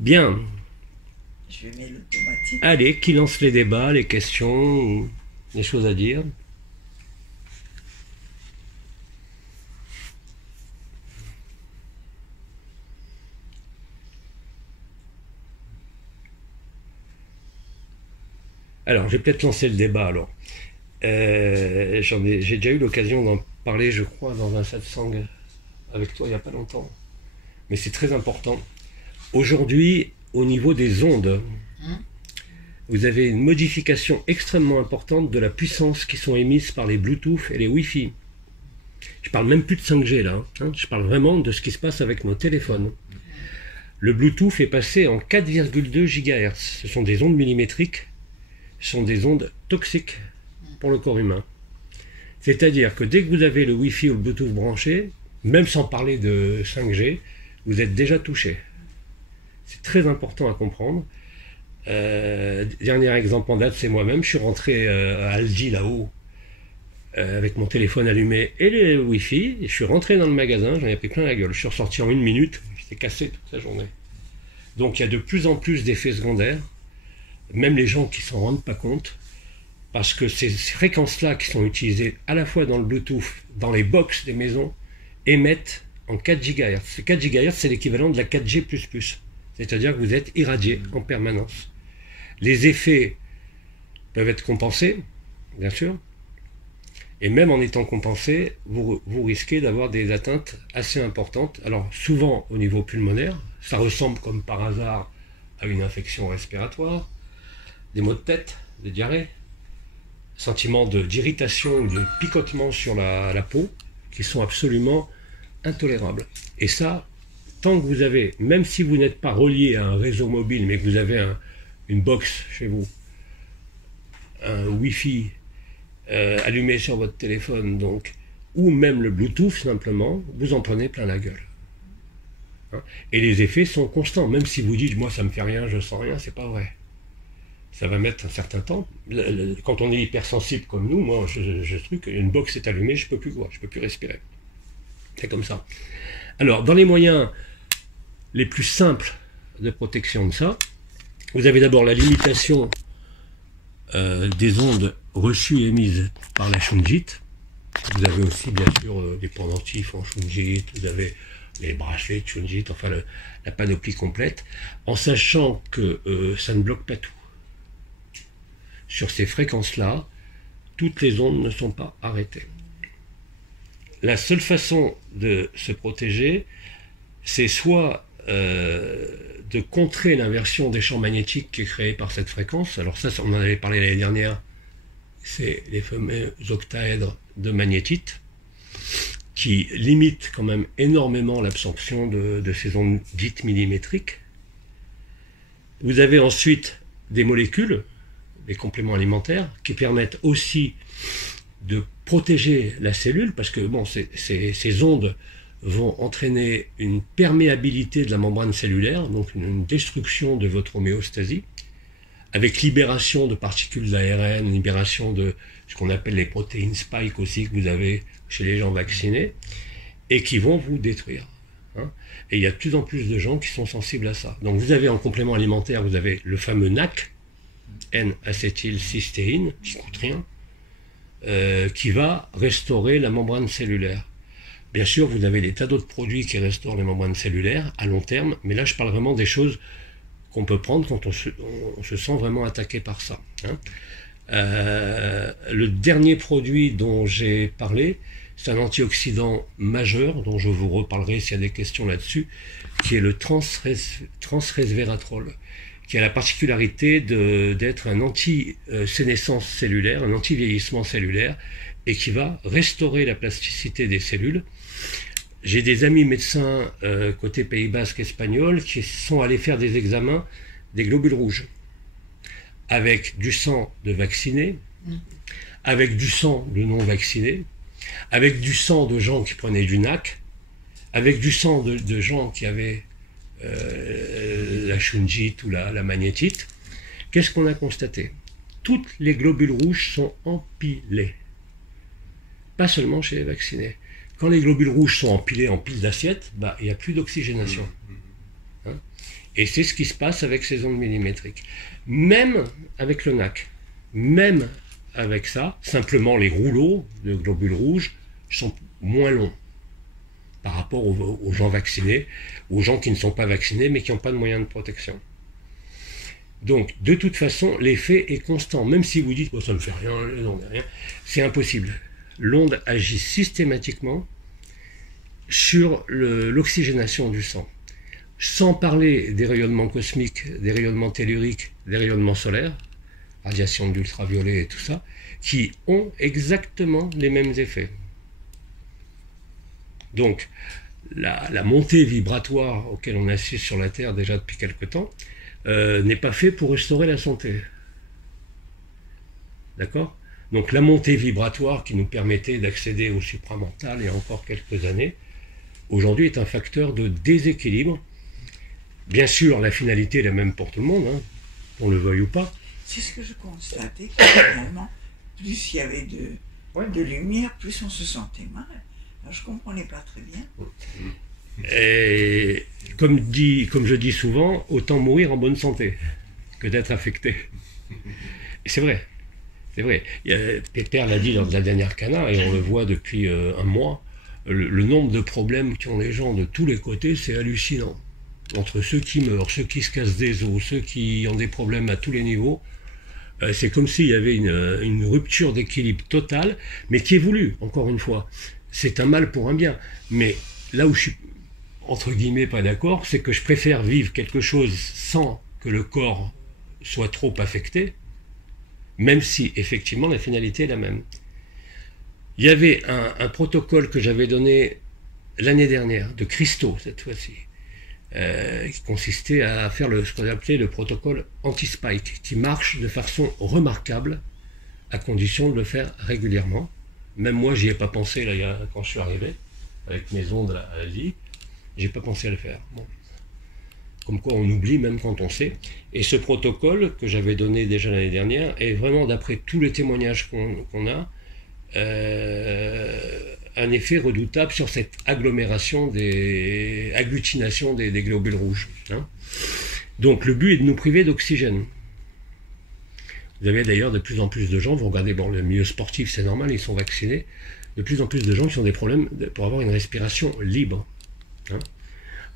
Bien. Je mets l'automatique. Allez, qui lance les débats, les questions, les choses à dire? Alors, je vais peut-être lancer le débat alors. J'ai déjà eu l'occasion d'en parler, je crois, dans un satsang avec toi il n'y a pas longtemps. Mais c'est très important. Aujourd'hui, au niveau des ondes, Hein? vous avez une modification extrêmement importante de la puissance qui sont émises par les Bluetooth et les Wi-Fi. Je parle même plus de 5G là, hein. Je parle vraiment de ce qui se passe avec nos téléphones. Le Bluetooth est passé en 4,2 GHz. Ce sont des ondes millimétriques, ce sont des ondes toxiques pour le corps humain. C'est-à-dire que dès que vous avez le Wi-Fi ou le Bluetooth branché, même sans parler de 5G, vous êtes déjà touché. C'est très important à comprendre. Dernier exemple en date, c'est moi-même. Je suis rentré à Aldi là-haut avec mon téléphone allumé et le Wi-Fi. Je suis rentré dans le magasin, j'en ai pris plein la gueule. Je suis ressorti en 1 minute, j'étais cassé toute la journée. Donc il y a de plus en plus d'effets secondaires, même les gens qui s'en rendent pas compte, parce que ces fréquences-là qui sont utilisées à la fois dans le Bluetooth, dans les box des maisons, émettent en 4 GHz. Ce 4 GHz, c'est l'équivalent de la 4G++. C'est-à-dire que vous êtes irradié en permanence. Les effets peuvent être compensés, bien sûr, et même en étant compensés, vous risquez d'avoir des atteintes assez importantes. Alors souvent au niveau pulmonaire, ça ressemble comme par hasard à une infection respiratoire, des maux de tête, des diarrhées, sentiments d'irritation ou de picotement sur la peau qui sont absolument intolérables. Et ça, tant que vous avez, même si vous n'êtes pas relié à un réseau mobile, mais que vous avez une box chez vous, un Wi-Fi allumé sur votre téléphone, donc, ou même le Bluetooth simplement, vous en prenez plein la gueule. Hein? Et les effets sont constants, même si vous dites moi ça me fait rien, je sens rien, c'est pas vrai. Ça va mettre un certain temps. Quand on est hypersensible comme nous, moi je truc, une box est allumée, je peux plus voir, je peux plus respirer. C'est comme ça. Alors dans les moyens les plus simples de protection de ça, vous avez d'abord la limitation des ondes reçues et émises par la shungite. Vous avez aussi bien sûr des pendentifs en shungite, vous avez les bracelets de shungite, enfin la panoplie complète, en sachant que ça ne bloque pas tout. Sur ces fréquences-là, toutes les ondes ne sont pas arrêtées. La seule façon de se protéger, c'est soit de contrer l'inversion des champs magnétiques qui est créée par cette fréquence. Alors ça, on en avait parlé l'année dernière, c'est les fameux octaèdres de magnétite qui limitent quand même énormément l'absorption de ces ondes dites millimétriques. Vous avez ensuite des molécules, des compléments alimentaires, qui permettent aussi de protéger la cellule, parce que bon, ces ondes vont entraîner une perméabilité de la membrane cellulaire, donc une destruction de votre homéostasie, avec libération de particules d'ARN, libération de ce qu'on appelle les protéines spike aussi, que vous avez chez les gens vaccinés, et qui vont vous détruire. Hein. Et il y a de plus en plus de gens qui sont sensibles à ça. Donc vous avez en complément alimentaire, vous avez le fameux NAC, N-acétylcystéine, qui ne coûte rien, qui va restaurer la membrane cellulaire. Bien sûr, vous avez des tas d'autres produits qui restaurent les membranes cellulaires à long terme, mais là je parle vraiment des choses qu'on peut prendre quand on se sent vraiment attaqué par ça. Hein. Le dernier produit dont j'ai parlé, c'est un antioxydant majeur, dont je vous reparlerai s'il y a des questions là-dessus, qui est le transresveratrol, qui a la particularité d'être un anti-sénescence cellulaire, un anti-vieillissement cellulaire, et qui va restaurer la plasticité des cellules. J'ai des amis médecins côté Pays Basque espagnol qui sont allés faire des examens des globules rouges avec du sang de vaccinés, avec du sang de non vaccinés, avec du sang de gens qui prenaient du NAC, avec du sang de gens qui avaient la shungite ou la magnétite. Qu'est-ce qu'on a constaté? Toutes les globules rouges sont empilés. Pas seulement chez les vaccinés. Quand les globules rouges sont empilés en piles d'assiettes, bah, il n'y a plus d'oxygénation. Hein, Et c'est ce qui se passe avec ces ondes millimétriques. Même avec le NAC, même avec ça, simplement les rouleaux de globules rouges sont moins longs par rapport aux gens vaccinés, aux gens qui ne sont pas vaccinés mais qui n'ont pas de moyens de protection. Donc, de toute façon, l'effet est constant. Même si vous dites, bon, ça ne me fait rien, les ondes, rien, c'est impossible. L'onde agit systématiquement sur l'oxygénation du sang. Sans parler des rayonnements cosmiques, des rayonnements telluriques, des rayonnements solaires, radiation d'ultraviolet et tout ça, qui ont exactement les mêmes effets. Donc, la montée vibratoire auquel on assiste sur la Terre déjà depuis quelque temps n'est pas fait pour restaurer la santé. D'accord? Donc la montée vibratoire qui nous permettait d'accéder au supramental il y a encore quelques années, aujourd'hui est un facteur de déséquilibre. Bien sûr, la finalité est la même pour tout le monde, hein, qu'on le veuille ou pas. C'est ce que je constatais, que finalement, plus il y avait de lumière, plus on se sentait mal. Alors, je ne comprenais pas très bien. Et comme je dis souvent, autant mourir en bonne santé que d'être affecté. Et c'est vrai. C'est vrai. Péter l'a dit lors de la dernière Cana, et on le voit depuis un mois, le nombre de problèmes qu'ont les gens de tous les côtés, c'est hallucinant. Entre ceux qui meurent, ceux qui se cassent des os, ceux qui ont des problèmes à tous les niveaux, c'est comme s'il y avait une rupture d'équilibre totale, mais qui est voulue, encore une fois. C'est un mal pour un bien. Mais là où je suis, entre guillemets, pas d'accord, c'est que je préfère vivre quelque chose sans que le corps soit trop affecté, même si, effectivement, la finalité est la même. Il y avait un protocole que j'avais donné l'année dernière, de cristaux, cette fois-ci, qui consistait à faire ce qu'on appelait le protocole anti-spike, qui marche de façon remarquable, à condition de le faire régulièrement. Même moi, j'y ai pas pensé là, quand je suis arrivé, avec mes ondes là, à l'Asie, j'ai pas pensé à le faire. Bon. Comme quoi on oublie même quand on sait. Et ce protocole que j'avais donné déjà l'année dernière est vraiment, d'après tous les témoignages qu'on a, un effet redoutable sur cette agglomération, agglutination des globules rouges. Hein. Donc le but est de nous priver d'oxygène. Vous avez d'ailleurs de plus en plus de gens, vous regardez, bon, le milieu sportif c'est normal, ils sont vaccinés, de plus en plus de gens qui ont des problèmes pour avoir une respiration libre. Hein.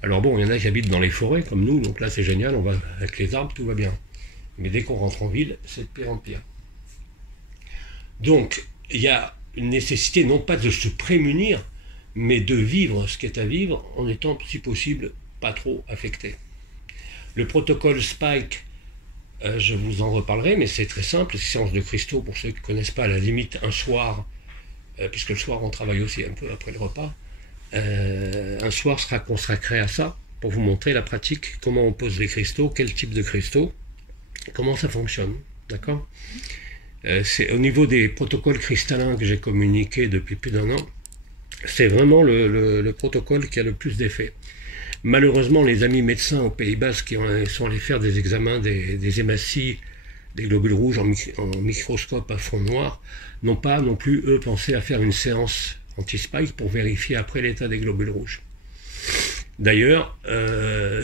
Alors bon, il y en a qui habitent dans les forêts comme nous, donc là c'est génial, on va avec les arbres, tout va bien. Mais dès qu'on rentre en ville, c'est de pire en pire. Donc, il y a une nécessité non pas de se prémunir, mais de vivre ce qui est à vivre en étant, si possible, pas trop affecté. Le protocole Spike, je vous en reparlerai, mais c'est très simple, séance de cristaux, pour ceux qui ne connaissent pas, à la limite un soir, puisque le soir on travaille aussi un peu après le repas, un soir sera consacré à ça, pour vous montrer la pratique, comment on pose les cristaux, quel type de cristaux, comment ça fonctionne, d'accord? C'est au niveau des protocoles cristallins que j'ai communiqué depuis plus d'un an, c'est vraiment le protocole qui a le plus d'effet. Malheureusement, les amis médecins aux Pays-Bas qui sont allés faire des examens des hématies, des globules rouges en microscope à fond noir, n'ont pas non plus, eux, pensé à faire une séance anti-spike pour vérifier après l'état des globules rouges. D'ailleurs,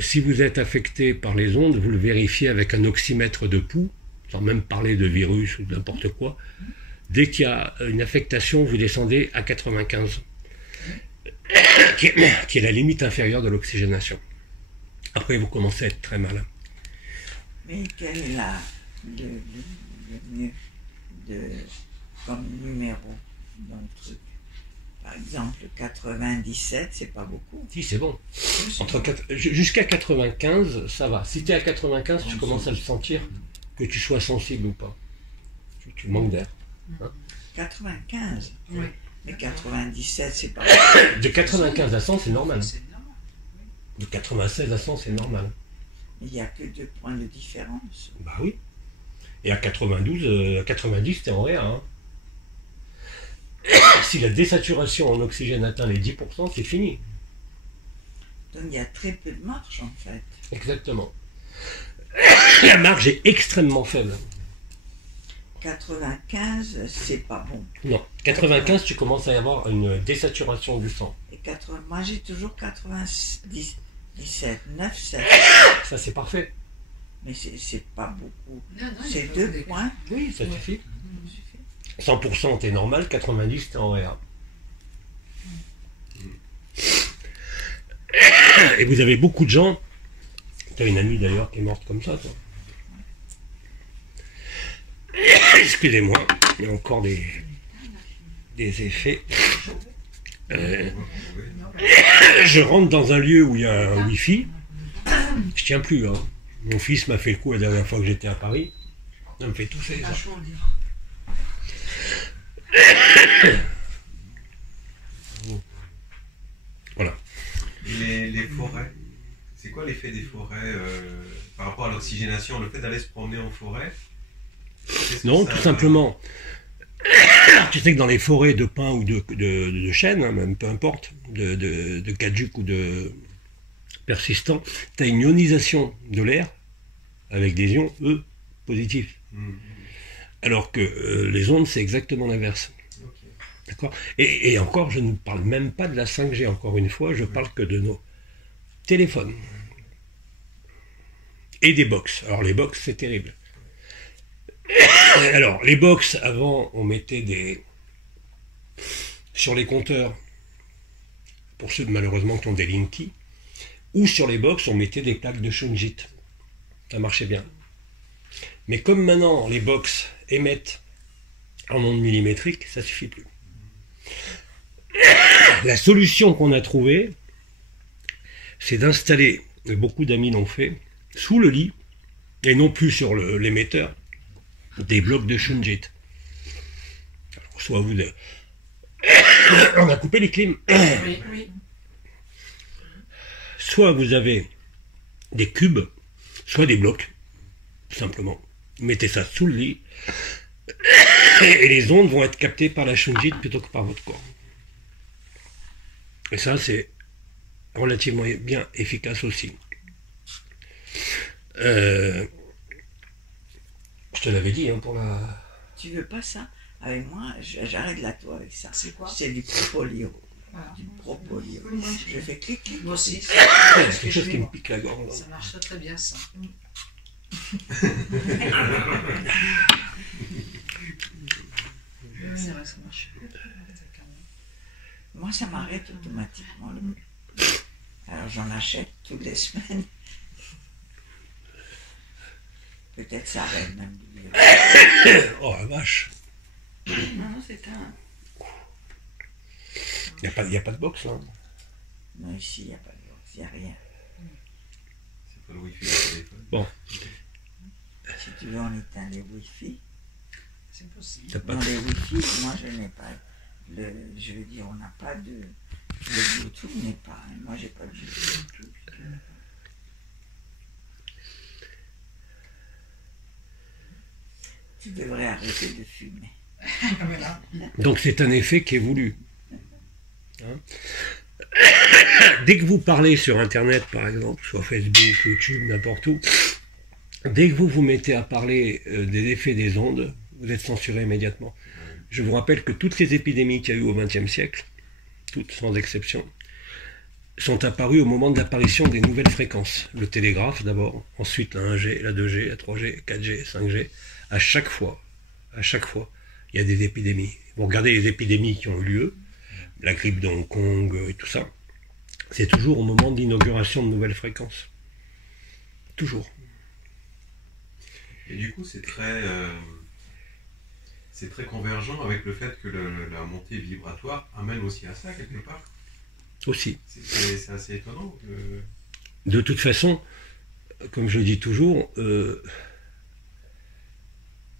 si vous êtes affecté par les ondes, vous le vérifiez avec un oxymètre de pouls, sans même parler de virus ou de n'importe quoi. Dès qu'il y a une affectation, vous descendez à 95, qui est la limite inférieure de l'oxygénation. Après, vous commencez à être très mal. Mais quel est le mieux comme numéro dans le truc? Par exemple, 97, c'est pas beaucoup. Si, c'est bon. Jusqu'à 95, ça va. Si tu es à 95, tu commences à le sentir, que tu sois sensible ou pas. Tu manques d'air. Hein? 95 oui. Mais 97, c'est pas... De 95 à 100, c'est normal. De 96 à 100, c'est normal. Il n'y a que 2 points de différence. Bah oui. Et à 92, à 90, t'es en réa. Hein. Si la désaturation en oxygène atteint les 10%, c'est fini. Donc il y a très peu de marge, en fait. Exactement. La marge est extrêmement faible. 95, c'est pas bon. Non, 95, tu commences à y avoir une désaturation du sang. Et moi, j'ai toujours 90. 17, 9, 7. Ça, c'est parfait. Mais c'est pas beaucoup. Non, non, C'est 2 points. Oui, ça suffit. Ça suffit. 100% t'es normal, 90 t'es en réa. Et vous avez beaucoup de gens. T'as une amie d'ailleurs qui est morte comme ça, toi. Excusez-moi, il y a encore des effets. Je rentre dans un lieu où il y a un Wi-Fi. Je tiens plus, hein. Mon fils m'a fait le coup la dernière fois que j'étais à Paris. Ça me fait tousser, ça. Voilà. Et les forêts, c'est quoi l'effet des forêts par rapport à l'oxygénation? Le fait d'aller se promener en forêt? Non, tout simplement. Tu sais que dans les forêts de pins ou de chênes, hein, même peu importe, de caduc ou de persistant, tu as une ionisation de l'air avec des ions, eux, positifs. Alors que les ondes, c'est exactement l'inverse. Okay. D'accord. Et encore, je ne parle même pas de la 5G, encore une fois, je parle que de nos téléphones. Et des box. Alors les box, c'est terrible. Alors, les box, avant, on mettait sur les compteurs, pour ceux malheureusement qui ont des Linky, ou sur les box, on mettait des plaques de Shunjit. Ça marchait bien. Mais comme maintenant, les box émettent en ondes millimétriques, ça ne suffit plus. La solution qu'on a trouvée, c'est d'installer, et beaucoup d'amis l'ont fait, sous le lit, et non plus sur l'émetteur, des blocs de Shunjit. Alors, soit vous... On a coupé les clims. Oui, oui. Soit vous avez des cubes, soit des blocs, tout simplement. Vous mettez ça sous le lit, et les ondes vont être captées par la Shunjit plutôt que par votre corps. Et ça, c'est relativement bien efficace aussi. Je te l'avais dit, hein, pour la... Tu veux pas ça? Avec moi, j'arrête la tour avec ça. C'est quoi? C'est du propolio. Voilà. Du propolio. Oui, moi, Je fais clic, clic. Moi aussi. C'est quelque chose qui me pique la gorge. Ça marche très, très bien, ça. C'est vrai, ça marche. Moi, ça m'arrête automatiquement. Alors, j'en achète toutes les semaines. Peut-être ça arrête même. Oh la vache. Non, non, c'est un... Il n'y a pas de box là. Non, ici, il n'y a pas de box, il n'y a rien. C'est pas le wifi du téléphone. Bon. Si tu veux, on éteint les Wi-Fi. C'est possible. T'as pas Dans de... les Wi-Fi, moi, je n'ai pas... je veux dire, on n'a pas de... Le Bluetooth n'est pas... Moi, j'ai pas de Bluetooth. Tu devrais arrêter de fumer. Voilà. Donc c'est un effet qui est voulu. Hein. Dès que vous parlez sur Internet, par exemple, sur Facebook, YouTube, n'importe où, dès que vous vous mettez à parler des effets des ondes, vous êtes censuré immédiatement. Je vous rappelle que toutes les épidémies qu'il y a eu au XXe siècle, toutes sans exception, sont apparues au moment de l'apparition des nouvelles fréquences. Le télégraphe d'abord, ensuite la 1G, la 2G, la 3G, 4G, 5G. À chaque fois, il y a des épidémies. Vous regardez les épidémies qui ont eu lieu, la grippe de Hong Kong et tout ça, c'est toujours au moment de l'inauguration de nouvelles fréquences. Toujours. Et du coup, c'est très convergent avec le fait que la montée vibratoire amène aussi à ça, quelque part. Aussi. C'est assez étonnant. De toute façon, comme je dis toujours,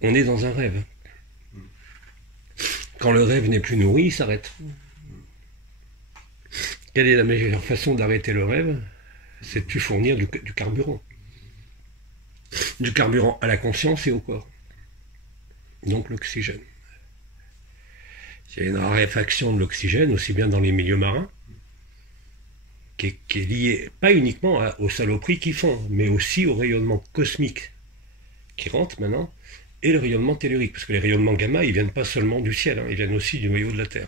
on est dans un rêve. Quand le rêve n'est plus nourri, il s'arrête. Quelle est la meilleure façon d'arrêter le rêve? C'est de plus fournir du carburant. Du carburant à la conscience et au corps. Donc l'oxygène. Il y a une raréfaction de l'oxygène, aussi bien dans les milieux marins, qui est liée pas uniquement aux saloperies qu'ils font, mais aussi au rayonnement cosmique qui rentre maintenant, et le rayonnement tellurique, parce que les rayonnements gamma, ils viennent pas seulement du ciel, hein, ils viennent aussi du noyau de la Terre.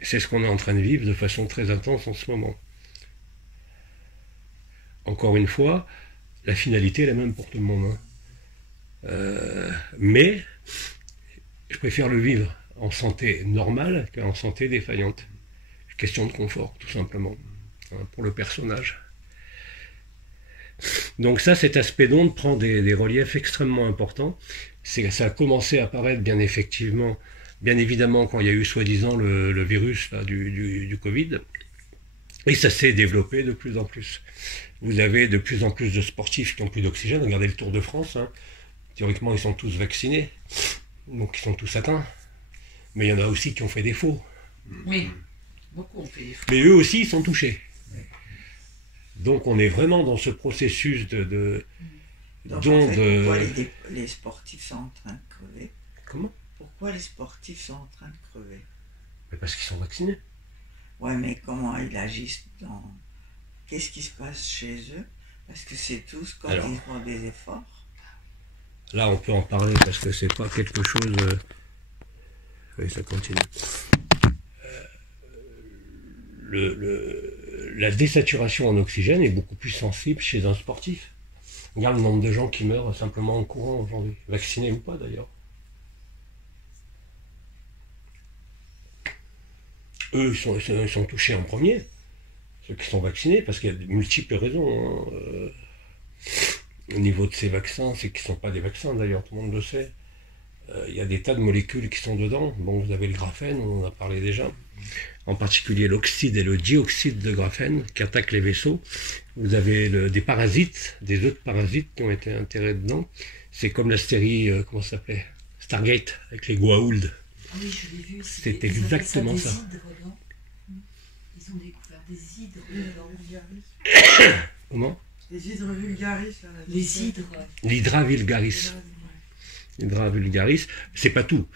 C'est ce qu'on est en train de vivre de façon très intense en ce moment. encore une fois, la finalité est la même pour tout le monde. Mais je préfère le vivre en santé normale qu'en santé défaillante. Question de confort, tout simplement, pour le personnage. Donc ça, cet aspect d'onde prend des reliefs extrêmement importants. Ça a commencé à apparaître bien évidemment, quand il y a eu soi-disant le virus là, du Covid. Et ça s'est développé de plus en plus. Vous avez de plus en plus de sportifs qui n'ont plus d'oxygène. Regardez le Tour de France. Théoriquement, ils sont tous vaccinés. Donc, ils sont tous atteints. Mais il y en a aussi qui ont fait des faux. Oui, beaucoup ont fait des faux. Mais eux aussi, ils sont touchés. Donc, on est vraiment dans ce processus Donc, d'onde. en fait, pourquoi les sportifs sont en train de crever? Comment? Pourquoi les sportifs sont en train de crever? Mais parce qu'ils sont vaccinés. Ouais, mais comment ils agissent dans... Qu'est-ce qui se passe chez eux? Parce que c'est tous quand Alors, ils font des efforts. Là, on peut en parler parce que c'est pas quelque chose... Oui, ça continue. La désaturation en oxygène est beaucoup plus sensible chez un sportif. Regarde le nombre de gens qui meurent simplement en courant aujourd'hui, vaccinés ou pas d'ailleurs. Eux, ils sont touchés en premier, ceux qui sont vaccinés, parce qu'il y a de multiples raisons. Au niveau de ces vaccins, c'est qu'ils ne sont pas des vaccins d'ailleurs, tout le monde le sait. Il y a des tas de molécules qui sont dedans. Bon, vous avez le graphène, on en a parlé déjà. En particulier l'oxyde et le dioxyde de graphène qui attaquent les vaisseaux. Vous avez des parasites, des œufs de parasites qui ont été enterrés dedans. C'est comme la série, comment ça s'appelait? Stargate, avec les Goa'uld. Ah oui, je l'ai vu. C'est exactement ça. Ils ont découvert des hydres dedans. Comment? Les hydres vulgaris. Les hydres. L'Hydra vulgaris. L'Hydra vulgaris, c'est pas tout.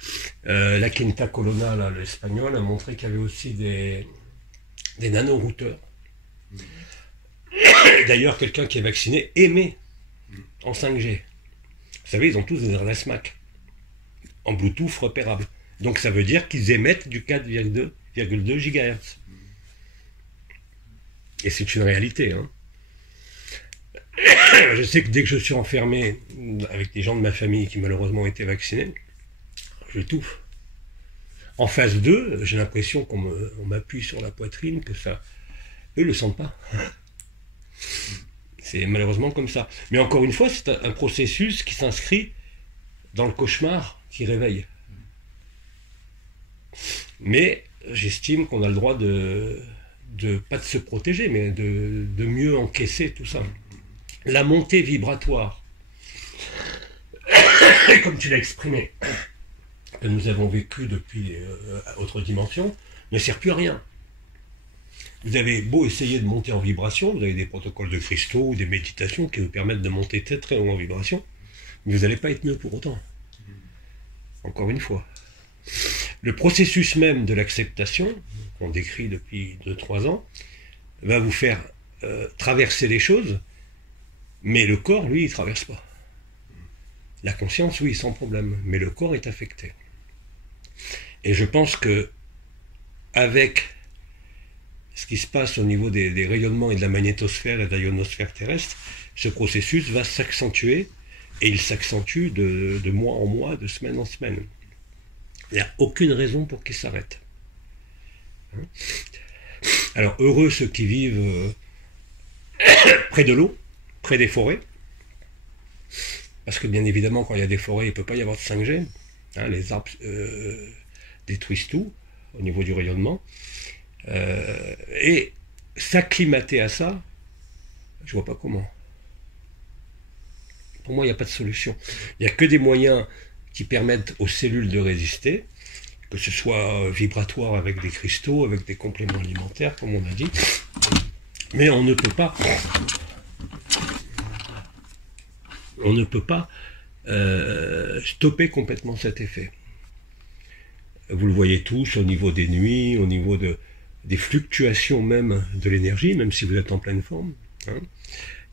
La Quinta Colonna, là, l'espagnol, a montré qu'il y avait aussi des nanorouteurs. D'ailleurs, quelqu'un qui est vacciné émet en 5G. Vous savez, ils ont tous des adresses MAC en Bluetooth repérable. Donc ça veut dire qu'ils émettent du 4,2 GHz. Et c'est une réalité. Je sais que dès que je suis enfermé avec des gens de ma famille qui malheureusement ont été vaccinés, j'étouffe. En phase 2, j'ai l'impression qu'on m'appuie sur la poitrine, que ça... Eux ne le sentent pas. C'est malheureusement comme ça. Mais encore une fois, c'est un processus qui s'inscrit dans le cauchemar qui réveille. Mais j'estime qu'on a le droit pas de se protéger, mais de mieux encaisser tout ça. La montée vibratoire, comme tu l'as exprimé, que nous avons vécu depuis autre dimension, ne sert plus à rien. Vous avez beau essayer de monter en vibration, vous avez des protocoles de cristaux ou des méditations qui vous permettent de monter très très haut en vibration, mais vous n'allez pas être mieux pour autant. Encore une fois. Le processus même de l'acceptation, qu'on décrit depuis 2-3 ans, va vous faire traverser les choses, mais le corps, lui, il ne traverse pas. La conscience, oui, sans problème, mais le corps est affecté. Et je pense que avec ce qui se passe au niveau des rayonnements et de la magnétosphère et de la ionosphère terrestre, ce processus va s'accentuer, et il s'accentue de mois en mois, de semaine en semaine. Il n'y a aucune raison pour qu'il s'arrête. Alors, heureux ceux qui vivent près de l'eau, près des forêts, parce que bien évidemment, quand il y a des forêts, il ne peut pas y avoir de 5G. Les arbres détruisent tout au niveau du rayonnement. Et s'acclimater à ça, je vois pas comment. Pour moi, il n'y a pas de solution. Il n'y a que des moyens qui permettent aux cellules de résister, que ce soit vibratoire avec des cristaux, avec des compléments alimentaires, comme on a dit. Mais on ne peut pas... On ne peut pas stopper complètement cet effet. Vous le voyez tous au niveau des nuits, au niveau des fluctuations même de l'énergie, même si vous êtes en pleine forme.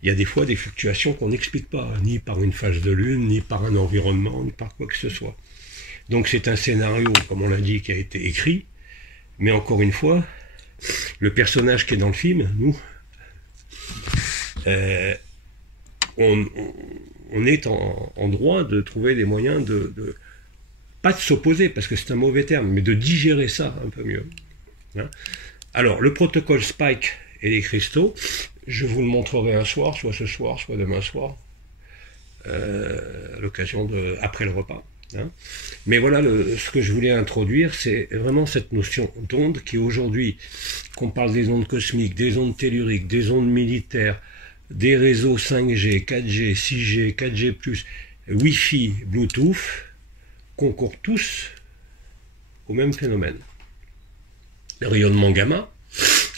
Il y a des fois des fluctuations qu'on n'explique pas, ni par une phase de lune, ni par un environnement, ni par quoi que ce soit. Donc c'est un scénario, comme on l'a dit, qui a été écrit, mais encore une fois, le personnage qui est dans le film, nous, euh, on est en droit de trouver des moyens pas de s'opposer, parce que c'est un mauvais terme, mais de digérer ça un peu mieux. Hein. Alors, le protocole Spike et les cristaux, je vous le montrerai un soir, soit ce soir, soit demain soir, à l'occasion après le repas. Hein. Mais voilà, ce que je voulais introduire, c'est vraiment cette notion d'onde qui aujourd'hui, qu'on parle des ondes cosmiques, des ondes telluriques, des ondes militaires, des réseaux 5G, 4G, 6G, 4G+, Wi-Fi, Bluetooth, concourent tous au même phénomène. Le rayonnement gamma,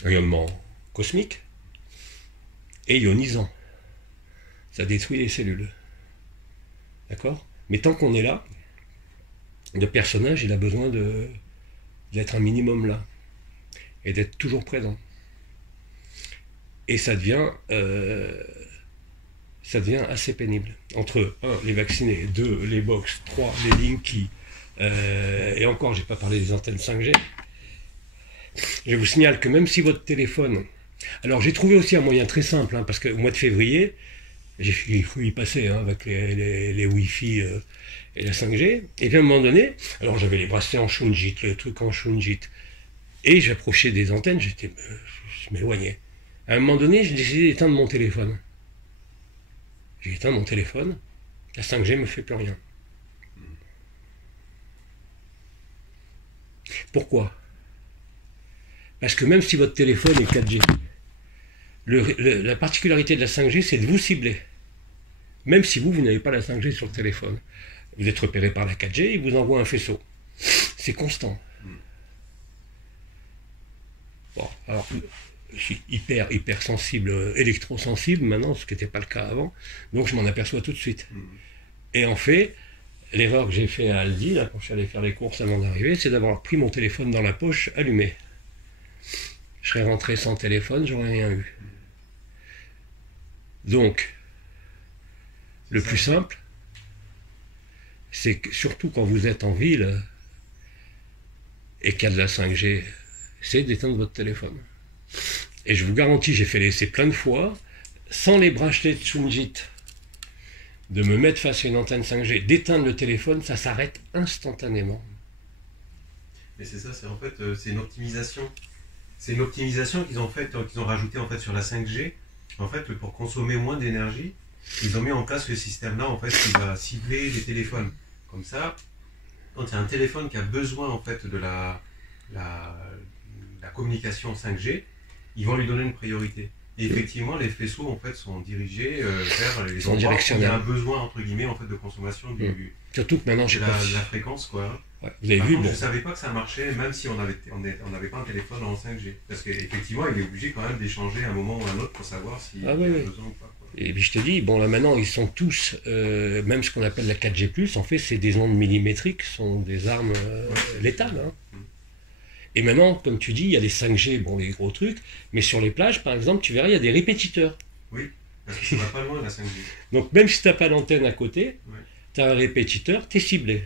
rayonnement cosmique, et ionisant. Ça détruit les cellules. D'accord? Mais tant qu'on est là, le personnage, il a besoin d'être un minimum là. Et d'être toujours présent. Et ça devient assez pénible. Entre 1, les vaccinés, 2, les box, 3, les Linky, et encore, j'ai pas parlé des antennes 5G. Je vous signale que même si votre téléphone... Alors j'ai trouvé aussi un moyen très simple, hein, parce qu'au mois de février, il faut y passer hein, avec les Wi-Fi et la 5G. Et puis à un moment donné, alors j'avais les bracelets en Shunjit, les trucs en Shunjit, et j'approchais des antennes, je m'éloignais. À un moment donné, j'ai décidé d'éteindre mon téléphone. J'ai éteint mon téléphone, la 5G ne me fait plus rien. Pourquoi? Parce que même si votre téléphone est 4G, la particularité de la 5G, c'est de vous cibler. Même si vous n'avez pas la 5G sur le téléphone. Vous êtes repéré par la 4G, il vous envoie un faisceau. C'est constant. Bon, alors, je suis hyper sensible, électrosensible maintenant, ce qui n'était pas le cas avant, donc je m'en aperçois tout de suite. Et en fait, l'erreur que j'ai fait à Aldi, là, quand je suis allé faire les courses avant d'arriver, c'est d'avoir pris mon téléphone dans la poche, allumé. Je serais rentré sans téléphone, j'aurais rien eu. Donc, le plus simple, c'est que surtout quand vous êtes en ville et qu'il y a de la 5G, c'est d'éteindre votre téléphone. Et je vous garantis, j'ai fait l'essai plein de fois, sans les bracelets de Shunjit, de me mettre face à une antenne 5G, d'éteindre le téléphone, ça s'arrête instantanément. Mais c'est ça, c'est en fait, c'est une optimisation. C'est une optimisation qu'ils ont rajouté en fait sur la 5G. En fait, pour consommer moins d'énergie, ils ont mis en place ce système-là en fait qui va cibler les téléphones. Comme ça, quand il y a un téléphone qui a besoin en fait de la communication 5G, ils vont lui donner une priorité. Et effectivement, les faisceaux en fait sont dirigés vers les endroits où il y a un besoin entre guillemets en fait de consommation surtout que maintenant, de la fréquence quoi. Ouais, vous avez Par vu, contre, bon. je ne savais pas que ça marchait, même si on n'avait pas un téléphone en 5G. Parce qu'effectivement, il est obligé quand même d'échanger à un moment ou à un autre pour savoir s'il y a besoin ou pas. Quoi. Et puis je te dis, bon là maintenant, ils sont tous, même ce qu'on appelle la 4G+, en fait, c'est des ondes millimétriques, sont des armes létales. Hein. Et maintenant, comme tu dis, il y a les 5G, bon, les gros trucs, mais sur les plages, par exemple, tu verras, il y a des répétiteurs. Oui, parce que ça va pas loin la 5G. Donc même si tu n'as pas d'antenne à côté, tu as un répétiteur, tu es ciblé.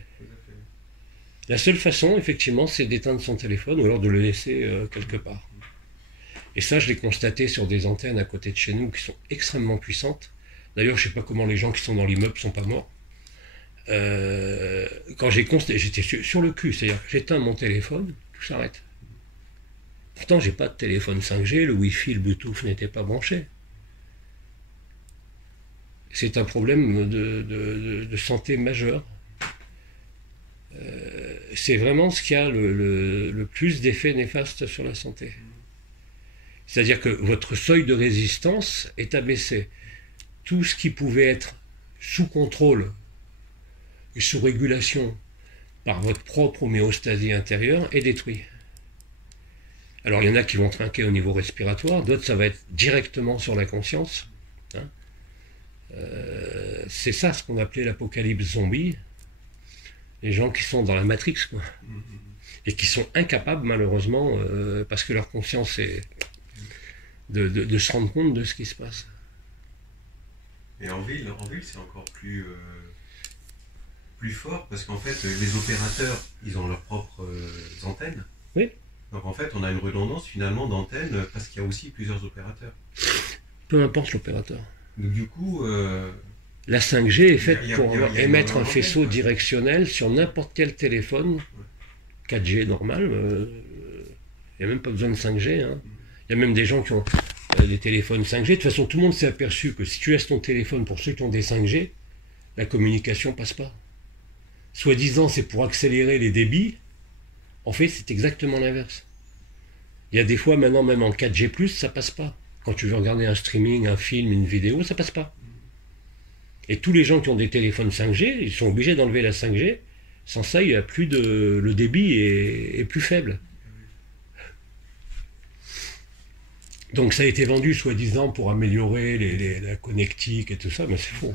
La seule façon, effectivement, c'est d'éteindre son téléphone ou alors de le laisser quelque part. Et ça, je l'ai constaté sur des antennes à côté de chez nous qui sont extrêmement puissantes. D'ailleurs, je ne sais pas comment les gens qui sont dans l'immeuble ne sont pas morts. Quand j'ai constaté, j'étais sur le cul, c'est-à-dire que j'éteins mon téléphone, tout s'arrête. Pourtant, j'ai pas de téléphone 5G, le Wi-Fi, le Bluetooth n'était pas branché. C'est un problème de santé majeur. C'est vraiment ce qui a le plus d'effets néfastes sur la santé. C'est-à-dire que votre seuil de résistance est abaissé. Tout ce qui pouvait être sous contrôle et sous régulation par votre propre homéostasie intérieure est détruit. Alors il y en a qui vont trinquer au niveau respiratoire, d'autres ça va être directement sur la conscience. Hein. C'est ça ce qu'on appelait l'apocalypse zombie. Les gens qui sont dans la Matrix, quoi. Et qui sont incapables, malheureusement, parce que leur conscience est de se rendre compte de ce qui se passe. Et en ville c'est encore plus fort, parce qu'en fait, les opérateurs, ils ont leurs propres antennes. Oui. Donc en fait, on a une redondance finalement d'antennes, parce qu'il y a aussi plusieurs opérateurs. Peu importe l'opérateur. Donc du coup, La 5G est faite Il y a- pour il y a émettre un un faisceau modèle, directionnel sur n'importe quel téléphone. 4G normal. Il n'y a même pas besoin de 5G. Hein. Il y a même des gens qui ont des téléphones 5G. De toute façon, tout le monde s'est aperçu que si tu laisses ton téléphone pour ceux qui ont des 5G, la communication passe pas. Soi-disant, c'est pour accélérer les débits. En fait, c'est exactement l'inverse. Il y a des fois, maintenant, même en 4G+, ça passe pas. Quand tu veux regarder un streaming, un film, une vidéo, ça passe pas. Et tous les gens qui ont des téléphones 5G, ils sont obligés d'enlever la 5G. Sans ça, il y a plus de, le débit est plus faible. Donc ça a été vendu soi-disant pour améliorer la connectique et tout ça, mais c'est faux.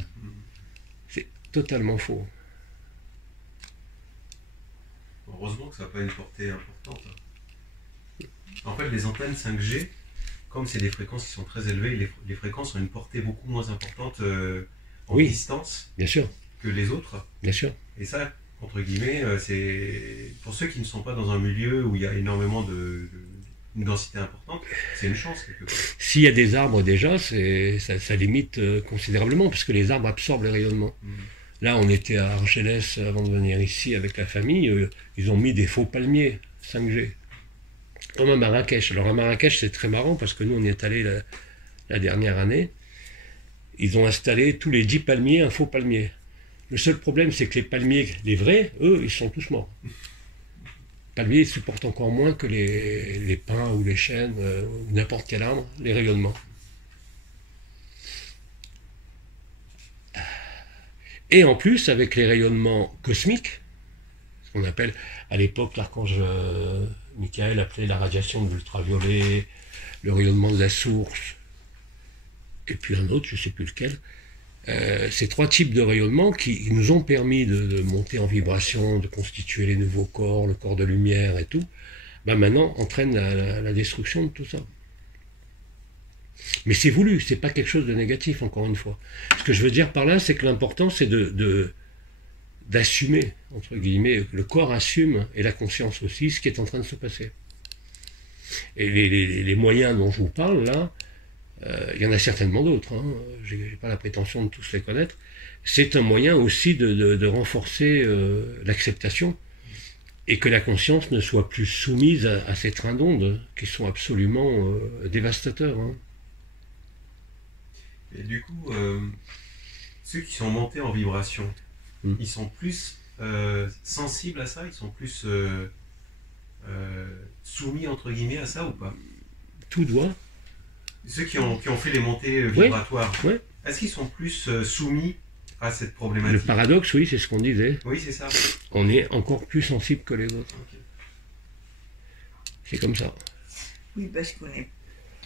C'est totalement faux. heureusement que ça n'a pas une portée importante. En fait, les antennes 5G, comme c'est des fréquences qui sont très élevées, les fréquences ont une portée beaucoup moins importante en Oui. distance Bien sûr, que les autres. bien sûr. Et ça, entre guillemets, c'est pour ceux qui ne sont pas dans un milieu où il y a énormément une densité importante, c'est une chance quelque part. S'il y a des arbres déjà, ça limite considérablement, parce que les arbres absorbent les rayonnements. Là, on était à Argelès avant de venir ici avec la famille, ils ont mis des faux palmiers 5G. Comme à Marrakech. Alors à Marrakech, c'est très marrant, parce que nous, on y est allé la dernière année. Ils ont installé tous les 10 palmiers un faux palmier. Le seul problème, c'est que les palmiers, les vrais, eux, ils sont tous morts. Les palmiers ils supportent encore moins que les pins ou les chênes, ou n'importe quel arbre, les rayonnements. Et en plus, avec les rayonnements cosmiques, ce qu'on appelle, à l'époque, l'archange Michael appelait la radiation de l'ultraviolet, le rayonnement de la source, et puis un autre, je ne sais plus lequel. Ces trois types de rayonnements qui nous ont permis de monter en vibration, de constituer les nouveaux corps, le corps de lumière et tout, ben maintenant entraînent la destruction de tout ça. Mais c'est voulu, c'est pas quelque chose de négatif, encore une fois. Ce que je veux dire par là, c'est que l'important, c'est d'assumer, entre guillemets, que le corps assume, et la conscience aussi, ce qui est en train de se passer. Et les moyens dont je vous parle, là, il y en a certainement d'autres, hein. Je n'ai pas la prétention de tous les connaître. C'est un moyen aussi de renforcer l'acceptation, et que la conscience ne soit plus soumise à ces trains d'ondes, qui sont absolument dévastateurs, hein. Et du coup, ceux qui sont montés en vibration, ils sont plus sensibles à ça, ils sont plus soumis entre guillemets à ça ou pas? Tout doit. Ceux qui ont fait les montées vibratoires, Ouais. est-ce qu'ils sont plus soumis à cette problématique? Le paradoxe, oui, c'est ce qu'on disait. Oui, c'est ça. On est encore plus sensible que les autres. Ok. C'est comme ça. Oui, parce qu'on est,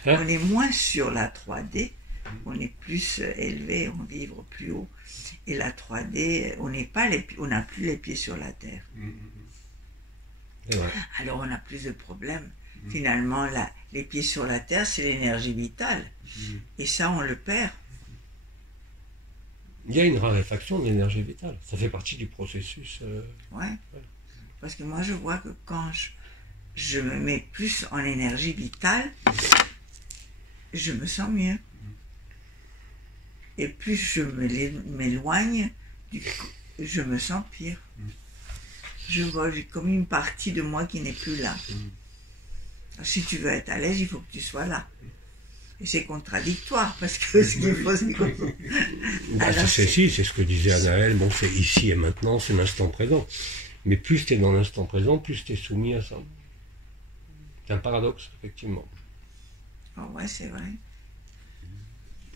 Hein? on est moins sur la 3D, on est plus élevé, on vibre plus haut. Et la 3D, on n'a plus les pieds sur la terre. C'est vrai. Alors on a plus de problèmes. Finalement, les pieds sur la terre, c'est l'énergie vitale. Et ça, on le perd. Il y a une raréfaction de l'énergie vitale. Ça fait partie du processus. Ouais. Parce que moi, je vois que quand je me mets plus en énergie vitale, je me sens mieux. Et plus je m'éloigne, je me sens pire. Je vois comme une partie de moi qui n'est plus là. Alors, si tu veux être à l'aise, il faut que tu sois là. Et c'est contradictoire, parce que ce qu'il faut, c'est qu'on... Alors, c'est ce que disait Anaël. Bon, c'est ici et maintenant, c'est l'instant présent. Mais plus tu es dans l'instant présent, plus tu es soumis à ça. C'est un paradoxe, effectivement. Oh ouais, c'est vrai.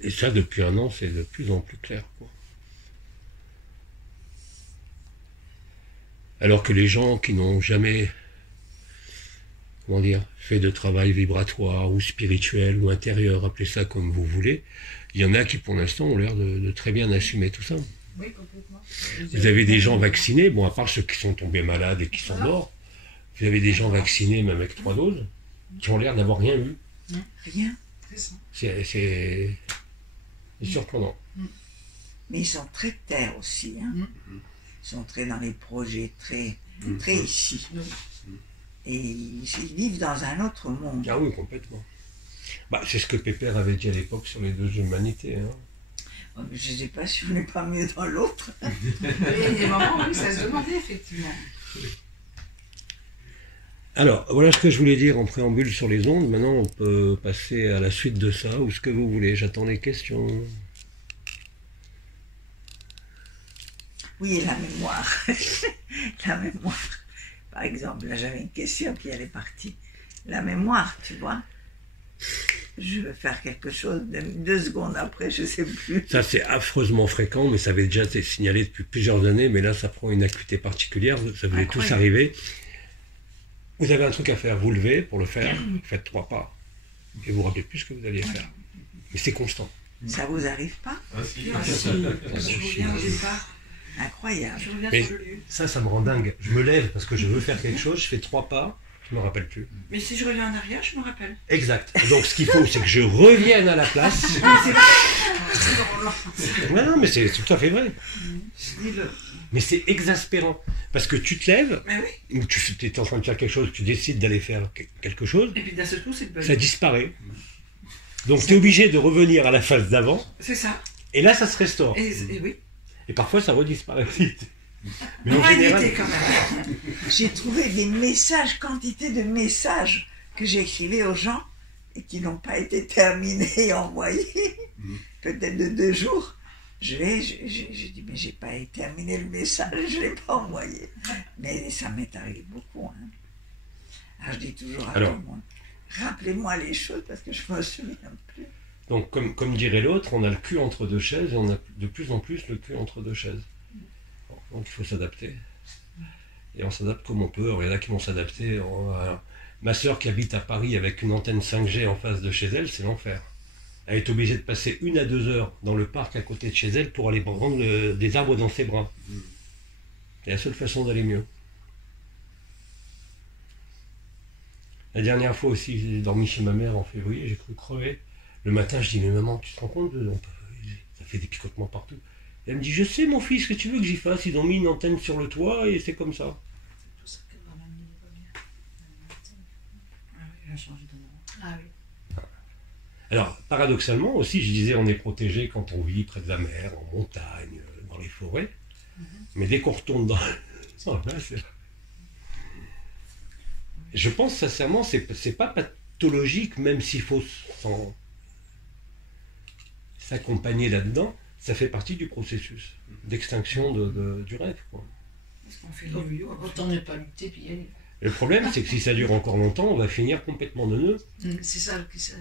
Et ça, depuis un an, c'est de plus en plus clair, quoi. Alors que les gens qui n'ont jamais, comment dire, fait de travail vibratoire ou spirituel ou intérieur, appelez ça comme vous voulez, il y en a qui pour l'instant ont l'air de très bien assumer tout ça. Oui, complètement. Vous avez des gens vaccinés, bon, à part ceux qui sont tombés malades et qui sont morts, vous avez des gens vaccinés, même avec 3 doses, qui ont l'air d'avoir rien eu. Rien. C'est ça. C'est surprenant. Mais ils sont très terres aussi. Hein. Ils sont très dans les projets, très ici. Et ils vivent dans un autre monde. Ah oui, complètement. Bah, c'est ce que Pépère avait dit à l'époque sur les deux humanités. Hein. Oh, mais je ne sais pas si on n'est pas mieux dans l'autre. Il y a des moments où ça se demandait, effectivement. Alors, voilà ce que je voulais dire en préambule sur les ondes. Maintenant, on peut passer à la suite de ça, ou ce que vous voulez. J'attends les questions. Oui, la mémoire. La mémoire. Par exemple, là j'avais une question puis elle est partie. La mémoire, tu vois. Je vais faire quelque chose, 2 secondes après, je ne sais plus. Ça, c'est affreusement fréquent, mais ça avait déjà été signalé depuis plusieurs années, mais là, ça prend une acuité particulière. Ça devait tous arriver. Vous avez un truc à faire, vous levez pour le faire, vous faites 3 pas, et vous ne rappelez plus ce que vous alliez faire. Mais c'est constant. Ça vous arrive pas? Ah si. Ah, si. Je reviens au départ. Incroyable. Je reviens Mais sur le lieu. ça me rend dingue. Je me lève parce que je veux faire quelque chose, je fais 3 pas, je ne me rappelle plus. Mais si je reviens en arrière, je me rappelle. Exact. Donc ce qu'il faut, c'est que je revienne à la place. C'est drôle. Ouais, non, mais c'est tout à fait vrai. Je dis le... Mais c'est exaspérant. Parce que tu te lèves, Mais oui. ou tu es en train de faire quelque chose, tu décides d'aller faire quelque chose, Et puis d'un seul coup, c'est le bug. ça disparaît. Donc tu es obligé de revenir à la phase d'avant, C'est ça. et là ça se restaure. Et oui. Et parfois ça redisparaît vite. Mais en On va général, éviter quand même. J'ai trouvé des messages, quantité de messages que j'écrivais aux gens et qui n'ont pas été terminés et envoyés. Peut-être de 2 jours. J'ai dit, mais j'ai pas terminé le message, je ne l'ai pas envoyé. Mais ça m'est arrivé beaucoup. Hein. Alors je dis toujours à tout le monde, rappelez-moi les choses parce que je ne me souviens plus. donc comme dirait l'autre, on a le cul entre 2 chaises et on a de plus en plus le cul entre 2 chaises. Bon, donc il faut s'adapter. Et on s'adapte comme on peut. Alors, il y en a qui vont s'adapter. Alors, ma sœur qui habite à Paris avec une antenne 5G en face de chez elle, c'est l'enfer. Elle est obligée de passer 1 à 2 heures dans le parc à côté de chez elle pour aller prendre des arbres dans ses bras. C'est la seule façon d'aller mieux. La dernière fois aussi, j'ai dormi chez ma mère en février, j'ai cru crever. Le matin, je dis, mais maman, tu te rends compte, ça fait des picotements partout. Et elle me dit, je sais mon fils, que tu veux que j'y fasse, ils ont mis une antenne sur le toit et c'est comme ça. Tout ça que dans la nuit des bonheurs. Ah oui, il a changé de nom. Ah oui. Alors, paradoxalement aussi, je disais, on est protégé quand on vit près de la mer, en montagne, dans les forêts. Mais dès qu'on retourne dans là, je pense sincèrement, c'est pas pathologique, même s'il faut s'accompagner là-dedans, ça fait partie du processus d'extinction du rêve. Quoi. Parce qu'on fait le yo-yo. Autant ne pas lutter, puis y aller. Le problème, c'est que si ça dure encore longtemps, on va finir complètement neuneux, C'est ça qui ça.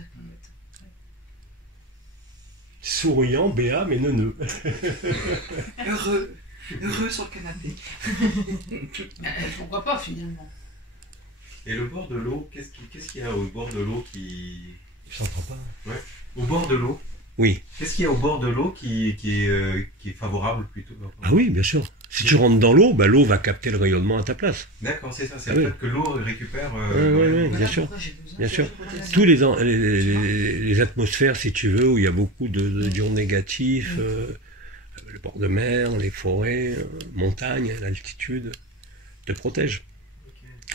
souriant, béat, mais neuneux. Heureux. Heureux sur le canapé. Pourquoi pas finalement? Et le bord de l'eau, qu'est-ce qu'il y a au bord de l'eau qui... Je t'entends pas. Au bord de l'eau, Oui. qu'est-ce qu'il y a au bord de l'eau qui est favorable plutôt? Ah oui, bien sûr. Si tu rentres dans l'eau, bah, l'eau va capter le rayonnement à ta place. D'accord, c'est ça, c'est Ah le oui. fait que l'eau récupère... Oui, bien sûr. Bien sûr. Tous les atmosphères, si tu veux, où il y a beaucoup d'ions négatifs, le bord de mer, les forêts, montagnes, l'altitude, te protègent,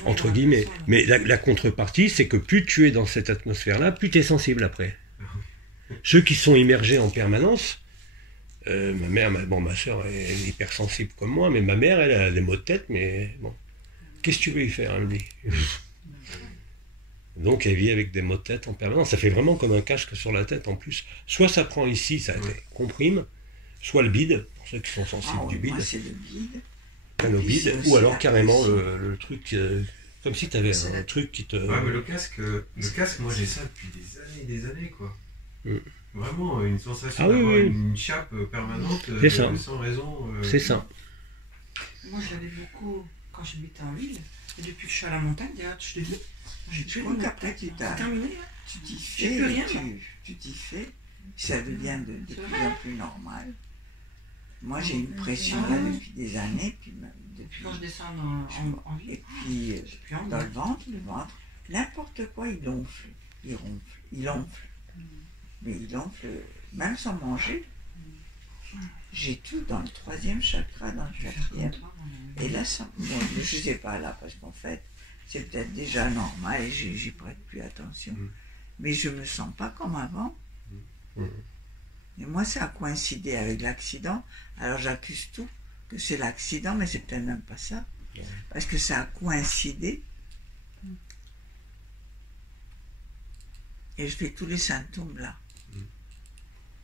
entre guillemets. Mais la contrepartie, c'est que plus tu es dans cette atmosphère-là, plus tu es sensible après. Ceux qui sont immergés en permanence, ma soeur est hypersensible comme moi, mais ma mère, elle a des maux de tête, mais bon. Qu'est-ce que tu veux y faire, elle me dit. Donc elle vit avec des maux de tête en permanence. Ça fait vraiment comme un casque sur la tête en plus. Soit ça prend ici, ça comprime, soit le bide, pour ceux qui sont sensibles du bide, Moi, c'est le bide. au bide, c'est aussi ou alors la carrément pression. le truc, comme si tu avais un truc qui te... Ouais, mais le casque, moi j'ai ça depuis des années, quoi. Vraiment une sensation Ah oui, d'avoir oui. une chape permanente C'est ça. sans raison. C'est ça. Moi, je l'avais beaucoup quand j'habitais en ville. Et depuis que je suis à la montagne, d'ailleurs, je te dis, j'ai plus Donc de après, tu C'est terminé, là. t'y J'ai fais, plus rien, tu t'y fais, ça devient de C'est plus vrai. en plus normal. Moi, j'ai une pression là depuis des années, puis même depuis... Quand je descends en ville, Et puis, j'ai plus envie. dans le ventre, n'importe quoi, il gonfle, il ronfle, il enfle. Mais il enfle, même sans manger. J'ai tout dans le 3e chakra, dans le Je vais faire comme 4e. toi, moi. Et là, bon, je ne sais pas là, parce qu'en fait, c'est peut-être déjà normal et j'y prête plus attention. mais je me sens pas comme avant. Et moi, ça a coïncidé avec l'accident. Alors j'accuse tout, que c'est l'accident, mais c'est peut-être même pas ça. Parce que ça a coïncidé. Et je fais tous les symptômes là.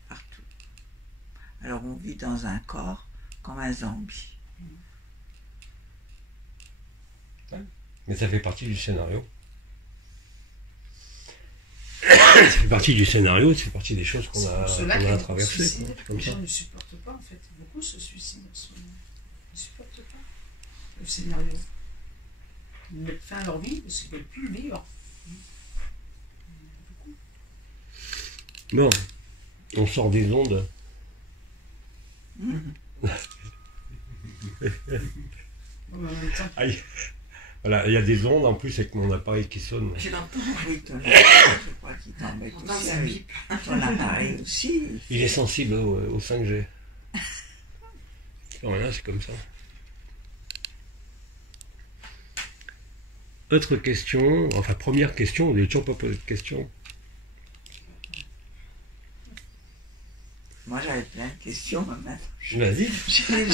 Partout. Alors on vit dans un corps comme un zombie. Mais ça fait partie du scénario. Ça fait partie du scénario, ça fait partie des choses qu'on C'est a, pour cela qu'on qu'il y a a beaucoup de traversées. suicides. quoi. C'est comme Les ça. gens ne supportent pas, en fait. Beaucoup se suicident en ce moment. Ils ne supportent pas le scénario. Ils mettent fin à leur vie parce qu'ils ne veulent plus vivre. Bon, on sort des ondes. En même temps, Aïe. Voilà, il y a des ondes en plus avec mon appareil qui sonne. je l'entends. Oui, ton je crois qu'il t'embête J'entends aussi ça avec bip. ton appareil aussi. Il est sensible au 5G. Voilà, c'est comme ça. Autre question, enfin première question, on n'a toujours pas posé de question. Moi j'avais plein de questions, mais maintenant Vas-y.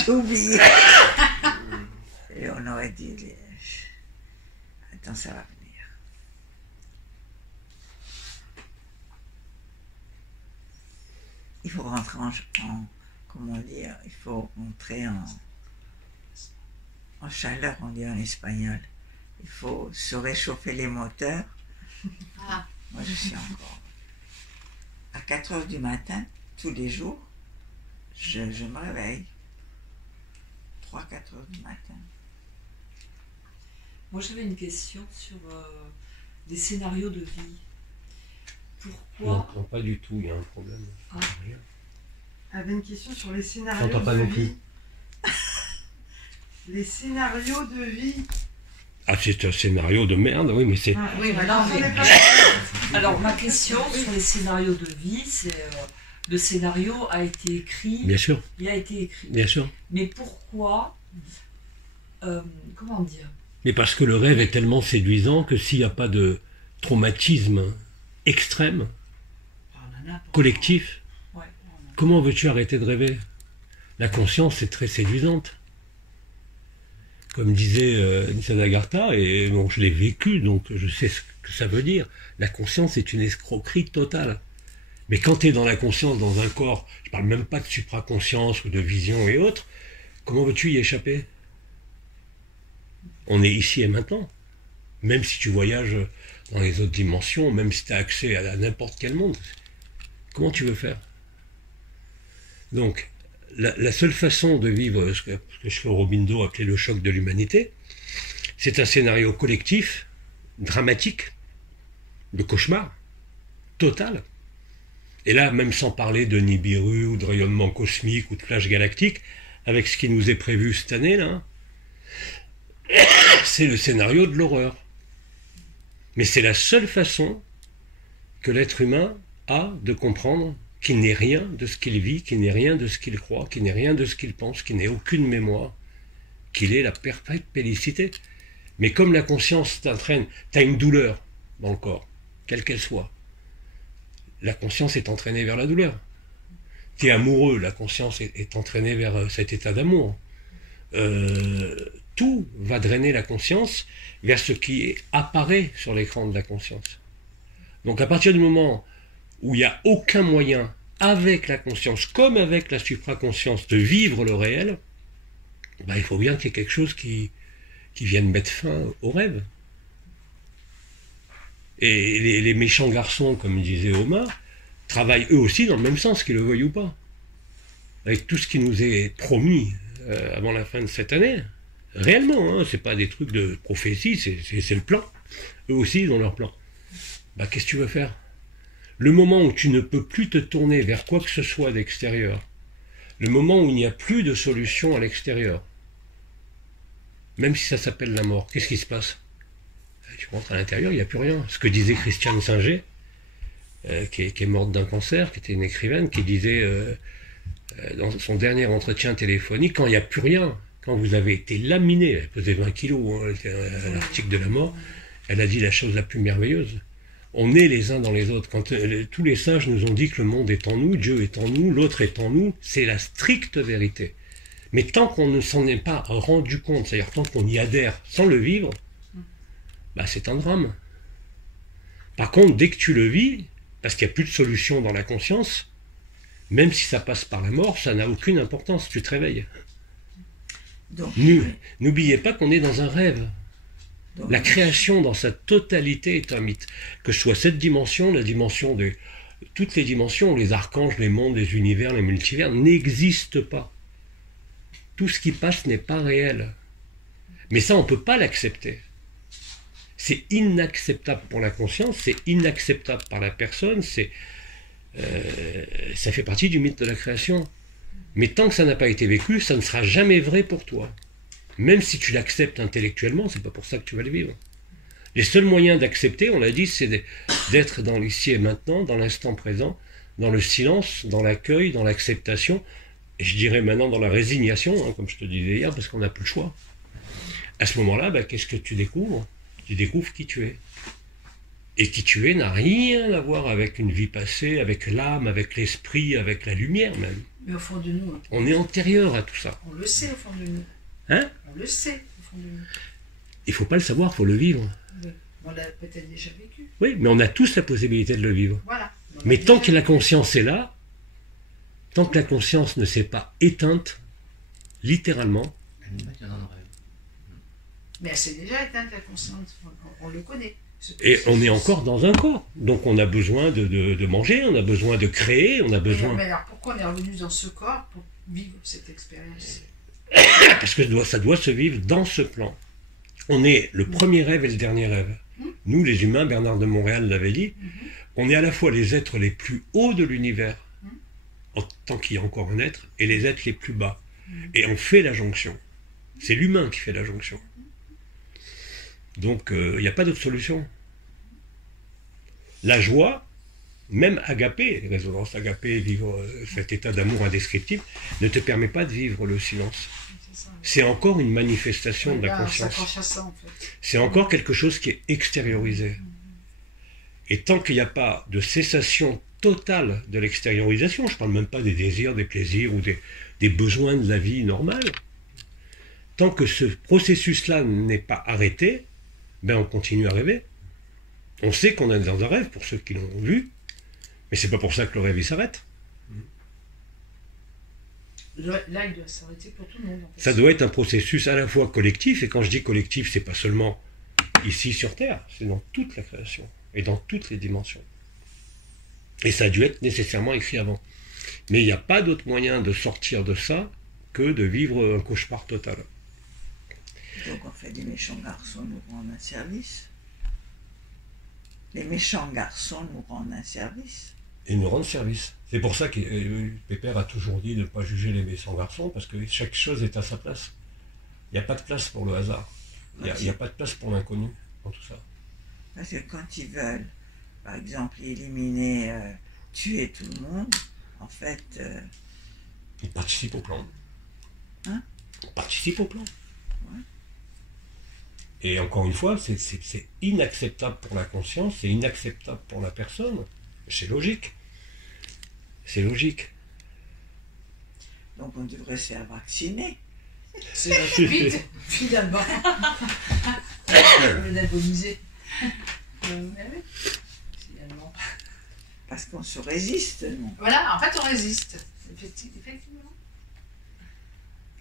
j'ai oublié. Et on aurait dit... Attends, ça va venir. Il faut rentrer comment dire, il faut rentrer en chaleur, on dit en espagnol. Il faut se réchauffer les moteurs. Ah. Moi, je suis encore... À 4 heures du matin, tous les jours, je me réveille. 3-4 heures du matin. Moi, j'avais une question sur des scénarios de vie. Non, Pourquoi non, pas du tout, il y a un problème. Ah. Rien. avait une question sur les scénarios J'entends pas de non vie. Les scénarios de vie. Ah, c'est un scénario de merde, oui, mais c'est... Ah, Oui, mais d'accord, non, j'en ai mais- pas- Alors, ma question sur les scénarios de vie, c'est le scénario a été écrit, Bien sûr, il a été écrit. bien sûr. Mais pourquoi comment dire Mais parce que le rêve est tellement séduisant que s'il n'y a pas de traumatisme extrême, collectif, Ouais. comment veux-tu arrêter de rêver? La conscience est très séduisante. Comme disait Nisargadatta, et bon, je l'ai vécu, donc je sais ce que ça veut dire. La conscience est une escroquerie totale. Mais quand tu es dans la conscience, dans un corps, je parle même pas de supraconscience ou de vision et autres, comment veux-tu y échapper? On est ici et maintenant. Même si tu voyages dans les autres dimensions, même si tu as accès à n'importe quel monde, comment tu veux faire? Donc, la seule façon de vivre ce que Aurobindo appelait le choc de l'humanité, c'est un scénario collectif, dramatique, de cauchemar, total. Et là, même sans parler de Nibiru, ou de rayonnement cosmique, ou de flash galactique, avec ce qui nous est prévu cette année, là, c'est le scénario de l'horreur. Mais c'est la seule façon que l'être humain a de comprendre qu'il n'est rien de ce qu'il vit, qu'il n'est rien de ce qu'il croit, qu'il n'est rien de ce qu'il pense, qu'il n'ait aucune mémoire, qu'il est la perfecte félicité. Mais comme la conscience t'entraîne, tu as une douleur dans le corps, quelle qu'elle soit, la conscience est entraînée vers la douleur. Tu es amoureux, la conscience est entraînée vers cet état d'amour. Tout va drainer la conscience vers ce qui apparaît sur l'écran de la conscience. Donc à partir du moment où il n'y a aucun moyen, avec la conscience, comme avec la supraconscience, de vivre le réel, ben, il faut bien qu'il y ait quelque chose qui vienne mettre fin au rêve. Et les méchants garçons, comme disait Omar, travaillent eux aussi dans le même sens, qu'ils le veuillent ou pas. Avec tout ce qui nous est promis avant la fin de cette année. Réellement, hein, c'est pas des trucs de prophétie, c'est le plan. Eux aussi, ils ont leur plan. Bah, qu'est-ce que tu veux faire? Le moment où tu ne peux plus te tourner vers quoi que ce soit d'extérieur, le moment où il n'y a plus de solution à l'extérieur, même si ça s'appelle la mort, qu'est-ce qui se passe? Tu rentres à l'intérieur, il n'y a plus rien. Ce que disait Christiane Singer, qui est morte d'un cancer, qui était une écrivaine, qui disait dans son dernier entretien téléphonique, quand il n'y a plus rien, quand vous avez été laminé, elle pesait 20 kilos, hein, elle était à l'article de la mort, elle a dit la chose la plus merveilleuse. On est les uns dans les autres. Quand tous les sages nous ont dit que le monde est en nous, Dieu est en nous, l'autre est en nous, c'est la stricte vérité. Mais tant qu'on ne s'en est pas rendu compte, c'est-à-dire tant qu'on y adhère sans le vivre, bah c'est un drame. Par contre, dès que tu le vis, parce qu'il n'y a plus de solution dans la conscience, même si ça passe par la mort, ça n'a aucune importance, tu te réveilles. Donc, N'oubliez pas qu'on est dans un rêve. donc, La création dans sa totalité est un mythe. Que ce soit cette dimension, la dimension de... Toutes les dimensions, les archanges, les mondes, les univers, les multivers, n'existent pas. Tout ce qui passe n'est pas réel. Mais ça, on ne peut pas l'accepter. C'est inacceptable pour la conscience, c'est inacceptable par la personne, ça fait partie du mythe de la création. Mais tant que ça n'a pas été vécu, ça ne sera jamais vrai pour toi. Même si tu l'acceptes intellectuellement, c'est pas pour ça que tu vas le vivre. Les seuls moyens d'accepter, on l'a dit, c'est d'être dans l'ici et maintenant, dans l'instant présent, dans le silence, dans l'accueil, dans l'acceptation, et je dirais maintenant dans la résignation, hein, comme je te disais hier, parce qu'on n'a plus le choix. À ce moment-là, bah, qu'est-ce que tu découvres? Tu découvres qui tu es. Et qui tu es n'a rien à voir avec une vie passée, avec l'âme, avec l'esprit, avec la lumière même. Mais au fond de nous, On est antérieur à tout ça. on le sait au fond de nous. Hein? On le sait au fond de nous. Il ne faut pas le savoir, il faut le vivre. On l'a peut-être déjà vécu. Oui, mais on a tous la possibilité de le vivre. Voilà. On Mais l'a tant déjà que la vécu. conscience est là, tant que la conscience ne s'est pas éteinte, littéralement, Elle nous met dans le rêve. Mais elle s'est déjà éteinte, la conscience. On le connaît. et on est encore dans un corps. Donc on a besoin de manger, on a besoin de créer, on a besoin... Mais alors pourquoi on est revenu dans ce corps pour vivre cette expérience? Parce que ça doit se vivre dans ce plan. On est le premier rêve et le dernier rêve. Nous, les humains, Bernard de Montréal l'avait dit, on est à la fois les êtres les plus hauts de l'univers, en tant qu'il y a encore un être, et les êtres les plus bas. Et on fait la jonction. C'est l'humain qui fait la jonction. Donc, il n'y a pas d'autre solution. La joie, même agapé, résonance agapé, vivre cet état d'amour indescriptible, ne te permet pas de vivre le silence. C'est ça. C'est encore une manifestation de la Là, on conscience. s'accroche à ça en fait. C'est encore quelque chose qui est extériorisé. Et tant qu'il n'y a pas de cessation totale de l'extériorisation, je ne parle même pas des désirs, des plaisirs ou des besoins de la vie normale, tant que ce processus-là n'est pas arrêté, ben on continue à rêver. On sait qu'on est dans un rêve, pour ceux qui l'ont vu, mais c'est pas pour ça que le rêve il s'arrête. Là, il doit s'arrêter pour tout le monde. En fait. Ça doit être un processus à la fois collectif, et quand je dis collectif, c'est pas seulement ici sur Terre, c'est dans toute la création, et dans toutes les dimensions. Et ça a dû être nécessairement écrit avant. Mais il n'y a pas d'autre moyen de sortir de ça que de vivre un cauchemar total. donc on fait des méchants garçons nous rendent un service. Les méchants garçons nous rendent un service. Et nous rendre service. C'est pour ça que Pépère a toujours dit de ne pas juger les méchants garçons, parce que chaque chose est à sa place. Il n'y a pas de place pour le hasard. Il n'y a pas de place pour l'inconnu dans tout ça. Parce que quand ils veulent, par exemple, éliminer, tuer tout le monde, en fait, Ils participent au plan. Hein? Ils participent au plan. Ouais. Et encore une fois, c'est inacceptable pour la conscience, c'est inacceptable pour la personne. C'est logique. C'est logique. donc on devrait se faire vacciner. C'est la suite, finalement. Au lieu d'agoniser. Mais oui, finalement. Parce qu'on se résiste, non? Voilà, en fait, on résiste. Effectivement.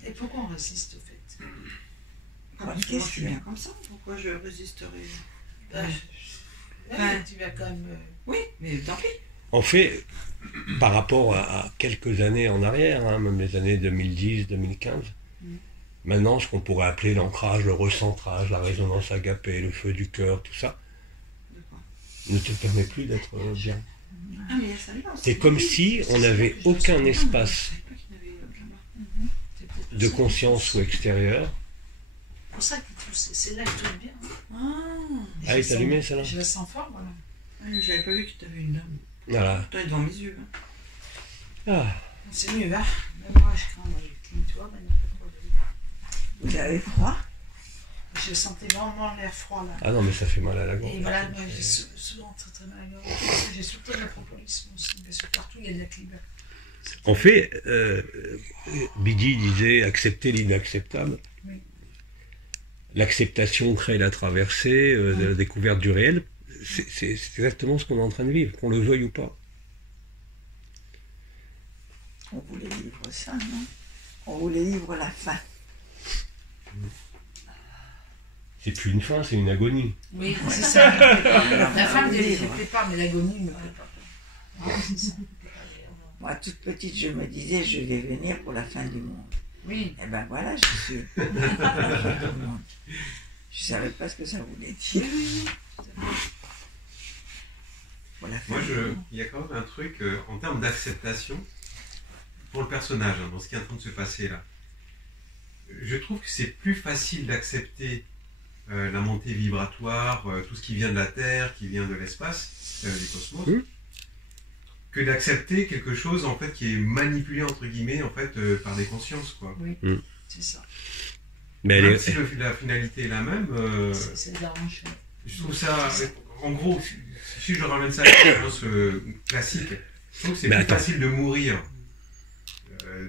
Et pourquoi on résiste, au fait? Parce que moi, je suis bien comme ça. Pourquoi je résisterais? Tu vas quand même... Oui, mais tant pis. En fait, par rapport à quelques années en arrière, hein, même les années 2010, 2015, maintenant, ce qu'on pourrait appeler l'ancrage, le recentrage, la résonance agapée, le feu du cœur, tout ça, De quoi? ne te permet plus d'être bien. Ah, mais il y a ça là. C'est comme si on n'avait aucun espace de conscience ou extérieur. C'est pour ça que c'est là que tout est bien. Ah, Ah, il est allumé, ça là? Je la sens fort, voilà. j'avais pas vu que tu avais une dame. Voilà. Toi, devant mes yeux. Ah, C'est mieux, hein. Même moi, je crains, moi, je crains, tu vois, mais il n'y a pas de problème. Vous avez froid? Je sentais vraiment l'air froid là. Ah non, mais ça fait mal à la gorge. Et voilà, moi j'ai souvent très très mal à la gorge. J'ai surtout de la propolis aussi, parce que partout il y a de la climat. En fait, Bidi disait accepter l'inacceptable. Oui. L'acceptation crée la traversée, la découverte du réel. C'est exactement ce qu'on est en train de vivre, qu'on le veuille ou pas. On voulait vivre ça, non? On voulait vivre la fin. C'est plus une fin, c'est une agonie. Oui, c'est ça. La fin ne me plaît pas, mais l'agonie me plaît pas. Ouais, c'est ça. Moi, toute petite, je me disais, je vais venir pour la fin du monde. Oui. Et ben voilà, je suis pour la fin du monde. Je savais pas ce que ça voulait dire. Pour la fin Moi, du monde. il y a quand même un truc en termes d'acceptation pour le personnage, hein, dans ce qui est en train de se passer là. Je trouve que c'est plus facile d'accepter la montée vibratoire, tout ce qui vient de la Terre, qui vient de l'espace, du cosmos, que d'accepter quelque chose en fait qui est manipulé entre guillemets en fait par des consciences, quoi. Oui, c'est ça. Mais Même si la finalité est la même, C'est de l'arranger. je trouve ça, en gros, si je ramène ça à l'expérience classique, je trouve que c'est Mais plus attends. facile de mourir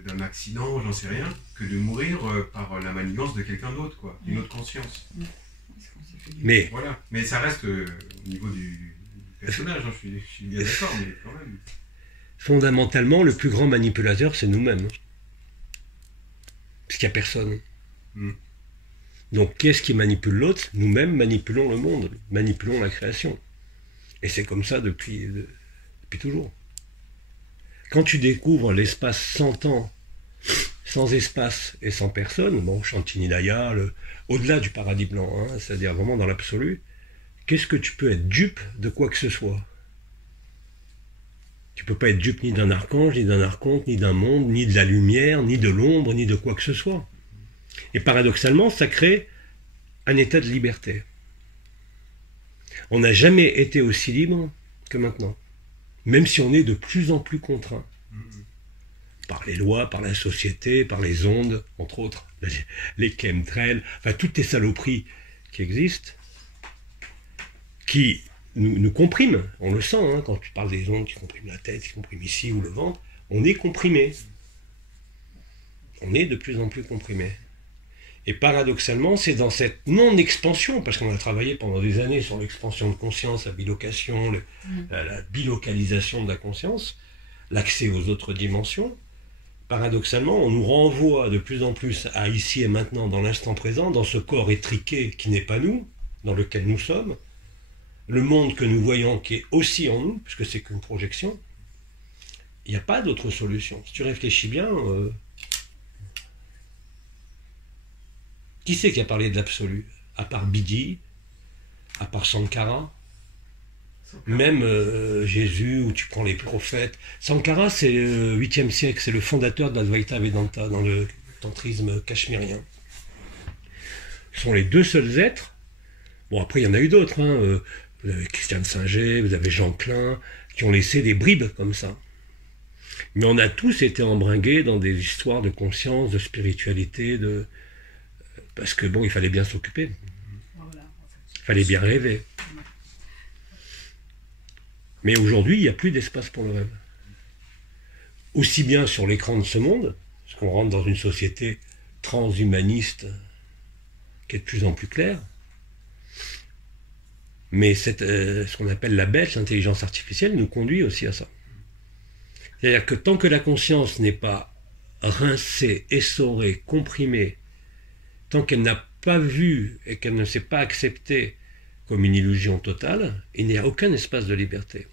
d'un accident, j'en sais rien, que de mourir par la manigance de quelqu'un d'autre, quoi, d'une autre conscience. Mais Voilà. Mais ça reste au niveau du personnage, hein, je suis bien d'accord, mais quand même. fondamentalement, le plus grand manipulateur, c'est nous-mêmes. Parce qu'il n'y a personne. Mm. Donc, qui est-ce qui manipule l'autre? Nous-mêmes manipulons le monde, manipulons la création. Et c'est comme ça depuis toujours. Quand tu découvres l'espace sans temps, sans espace et sans personne, bon, Chantilly-Daya, au-delà du paradis blanc, hein, c'est-à-dire vraiment dans l'absolu, qu'est-ce que tu peux être dupe de quoi que ce soit? Tu peux pas être dupe ni d'un archange, ni d'un archonte, ni d'un monde, ni de la lumière, ni de l'ombre, ni de quoi que ce soit. Et paradoxalement, ça crée un état de liberté. On n'a jamais été aussi libre que maintenant. Même si on est de plus en plus contraint. Par les lois, par la société, par les ondes, entre autres, les chemtrails, enfin toutes les saloperies qui existent, qui nous compriment. On le sent, hein, quand tu parles des ondes qui compriment la tête, qui compriment ici ou le ventre, on est comprimé. On est de plus en plus comprimé. Et paradoxalement, c'est dans cette non-expansion, parce qu'on a travaillé pendant des années sur l'expansion de conscience, la bilocation, la bilocalisation de la conscience, l'accès aux autres dimensions, paradoxalement, on nous renvoie de plus en plus à ici et maintenant, dans l'instant présent, dans ce corps étriqué qui n'est pas nous, dans lequel nous sommes, le monde que nous voyons qui est aussi en nous, puisque c'est qu'une projection. Il n'y a pas d'autre solution. Si tu réfléchis bien... Qui c'est qui a parlé de l'absolu? À part Bidi, à part Sankara, même Jésus, où tu prends les prophètes. Sankara, c'est le 8e siècle, c'est le fondateur de l'Advaita Vedanta, dans le tantrisme cachemérien. Ce sont les deux seuls êtres. Bon, après, il y en a eu d'autres. Hein. Vous avez Christian Singer, vous avez Jean Klein, qui ont laissé des bribes comme ça. Mais on a tous été embringués dans des histoires de conscience, de spiritualité, parce que bon, il fallait bien s'occuper. Voilà, Il fallait bien rêver. Mais aujourd'hui, il n'y a plus d'espace pour le rêve. Aussi bien sur l'écran de ce monde, parce qu'on rentre dans une société transhumaniste qui est de plus en plus claire, mais ce qu'on appelle la bête, l'intelligence artificielle, nous conduit aussi à ça. C'est-à-dire que tant que la conscience n'est pas rincée, essorée, comprimée, tant qu'elle n'a pas vu et qu'elle ne s'est pas acceptée comme une illusion totale, il n'y a aucun espace de liberté.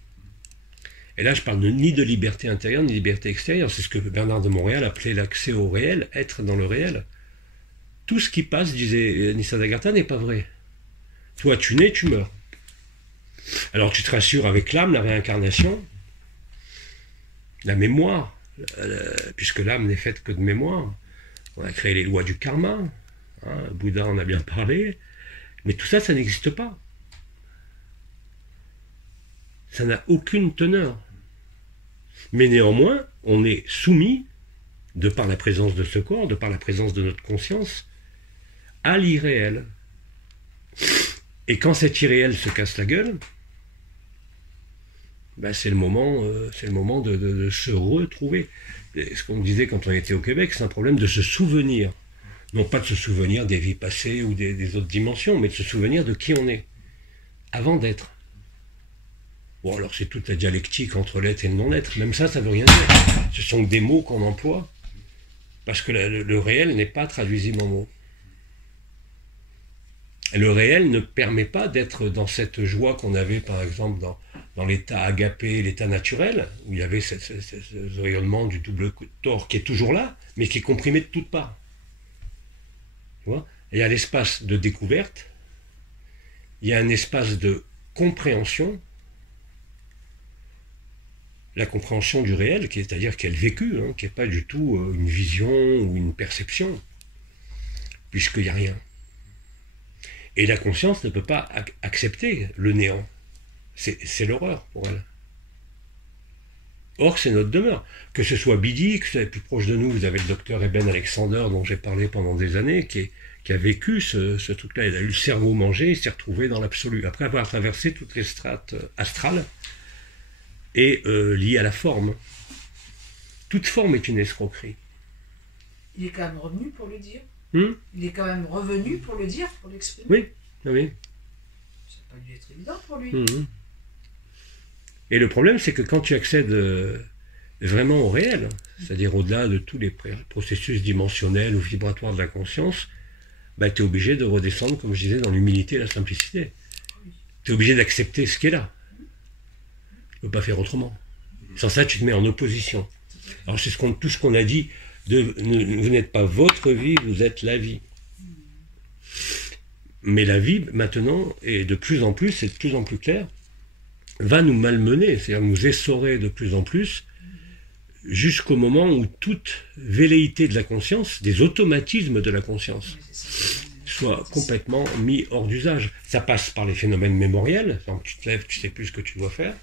Et là, je parle ni de liberté intérieure, ni de liberté extérieure. C'est ce que Bernard de Montréal appelait l'accès au réel, être dans le réel. Tout ce qui passe, disait Nisargadatta, n'est pas vrai. Toi, tu nais, tu meurs. Alors tu te rassures avec l'âme, la réincarnation, la mémoire, puisque l'âme n'est faite que de mémoire. On a créé les lois du karma. Hein, Bouddha en a bien parlé, mais tout ça, ça n'existe pas. Ça n'a aucune teneur. Mais néanmoins, on est soumis, de par la présence de ce corps, de par la présence de notre conscience, à l'irréel. Et quand cet irréel se casse la gueule, ben c'est le moment de se retrouver. Et ce qu'on disait quand on était au Québec, c'est un problème de se souvenir. Non pas de se souvenir des vies passées ou des autres dimensions, mais de se souvenir de qui on est, avant d'être. Bon, alors c'est toute la dialectique entre l'être et le non-être. Même ça veut rien dire. Ce sont des mots qu'on emploie, parce que le réel n'est pas traduisible en mots. Le réel ne permet pas d'être dans cette joie qu'on avait, par exemple, dans l'état agapé, l'état naturel, où il y avait ce rayonnement du double tort qui est toujours là, mais qui est comprimé de toutes parts. Tu vois ? Il y a l'espace de découverte, il y a un espace de compréhension, la compréhension du réel, c'est-à-dire qu'elle est vécue, qui n'est pas du tout une vision ou une perception, puisqu'il n'y a rien. Et la conscience ne peut pas accepter le néant. C'est l'horreur pour elle. Or, c'est notre demeure. Que ce soit Bidi, que ce soit plus proche de nous, vous avez le docteur Eben Alexander, dont j'ai parlé pendant des années, qui a vécu ce truc-là. Il a eu le cerveau mangé, il s'est retrouvé dans l'absolu. Après avoir traversé toutes les strates astrales et liées à la forme. Toute forme est une escroquerie. Il est quand même revenu pour le dire. Il est quand même revenu pour le dire, pour l'exprimer. Oui, oui. Ça n'a pas dû être évident pour lui. Et le problème, c'est que quand tu accèdes vraiment au réel, c'est-à-dire au-delà de tous les processus dimensionnels ou vibratoires de la conscience, bah, tu es obligé de redescendre, comme je disais, dans l'humilité et la simplicité. Tu es obligé d'accepter ce qui est là. Tu ne peux pas faire autrement. Sans ça, tu te mets en opposition. Alors c'est tout ce qu'on a dit. Vous n'êtes pas votre vie, vous êtes la vie. Mais la vie, maintenant, et de plus en plus, c'est de plus en plus clair, va nous malmener, c'est-à-dire nous essorer de plus en plus, jusqu'au moment où toute velléité de la conscience, des automatismes de la conscience, soit complètement mis hors d'usage. Ça passe par les phénomènes mémoriels, donc tu te lèves, tu sais plus ce que tu dois faire.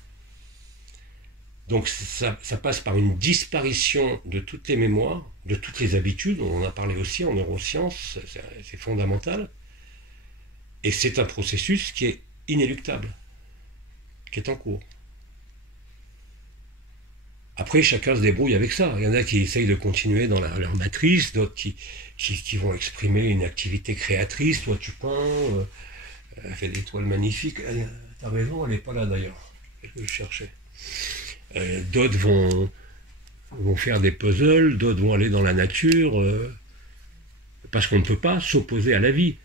Donc ça passe par une disparition de toutes les mémoires, de toutes les habitudes, on en a parlé aussi en neurosciences, c'est fondamental. Et c'est un processus qui est inéluctable, qui est en cours. Après, chacun se débrouille avec ça. Il y en a qui essayent de continuer dans leur matrice, d'autres qui vont exprimer une activité créatrice. Toi, tu peins, elle fait des toiles magnifiques. T'as raison, elle n'est pas là d'ailleurs. C'est ce que je cherchais. D'autres vont faire des puzzles, d'autres vont aller dans la nature, parce qu'on ne peut pas s'opposer à la vie.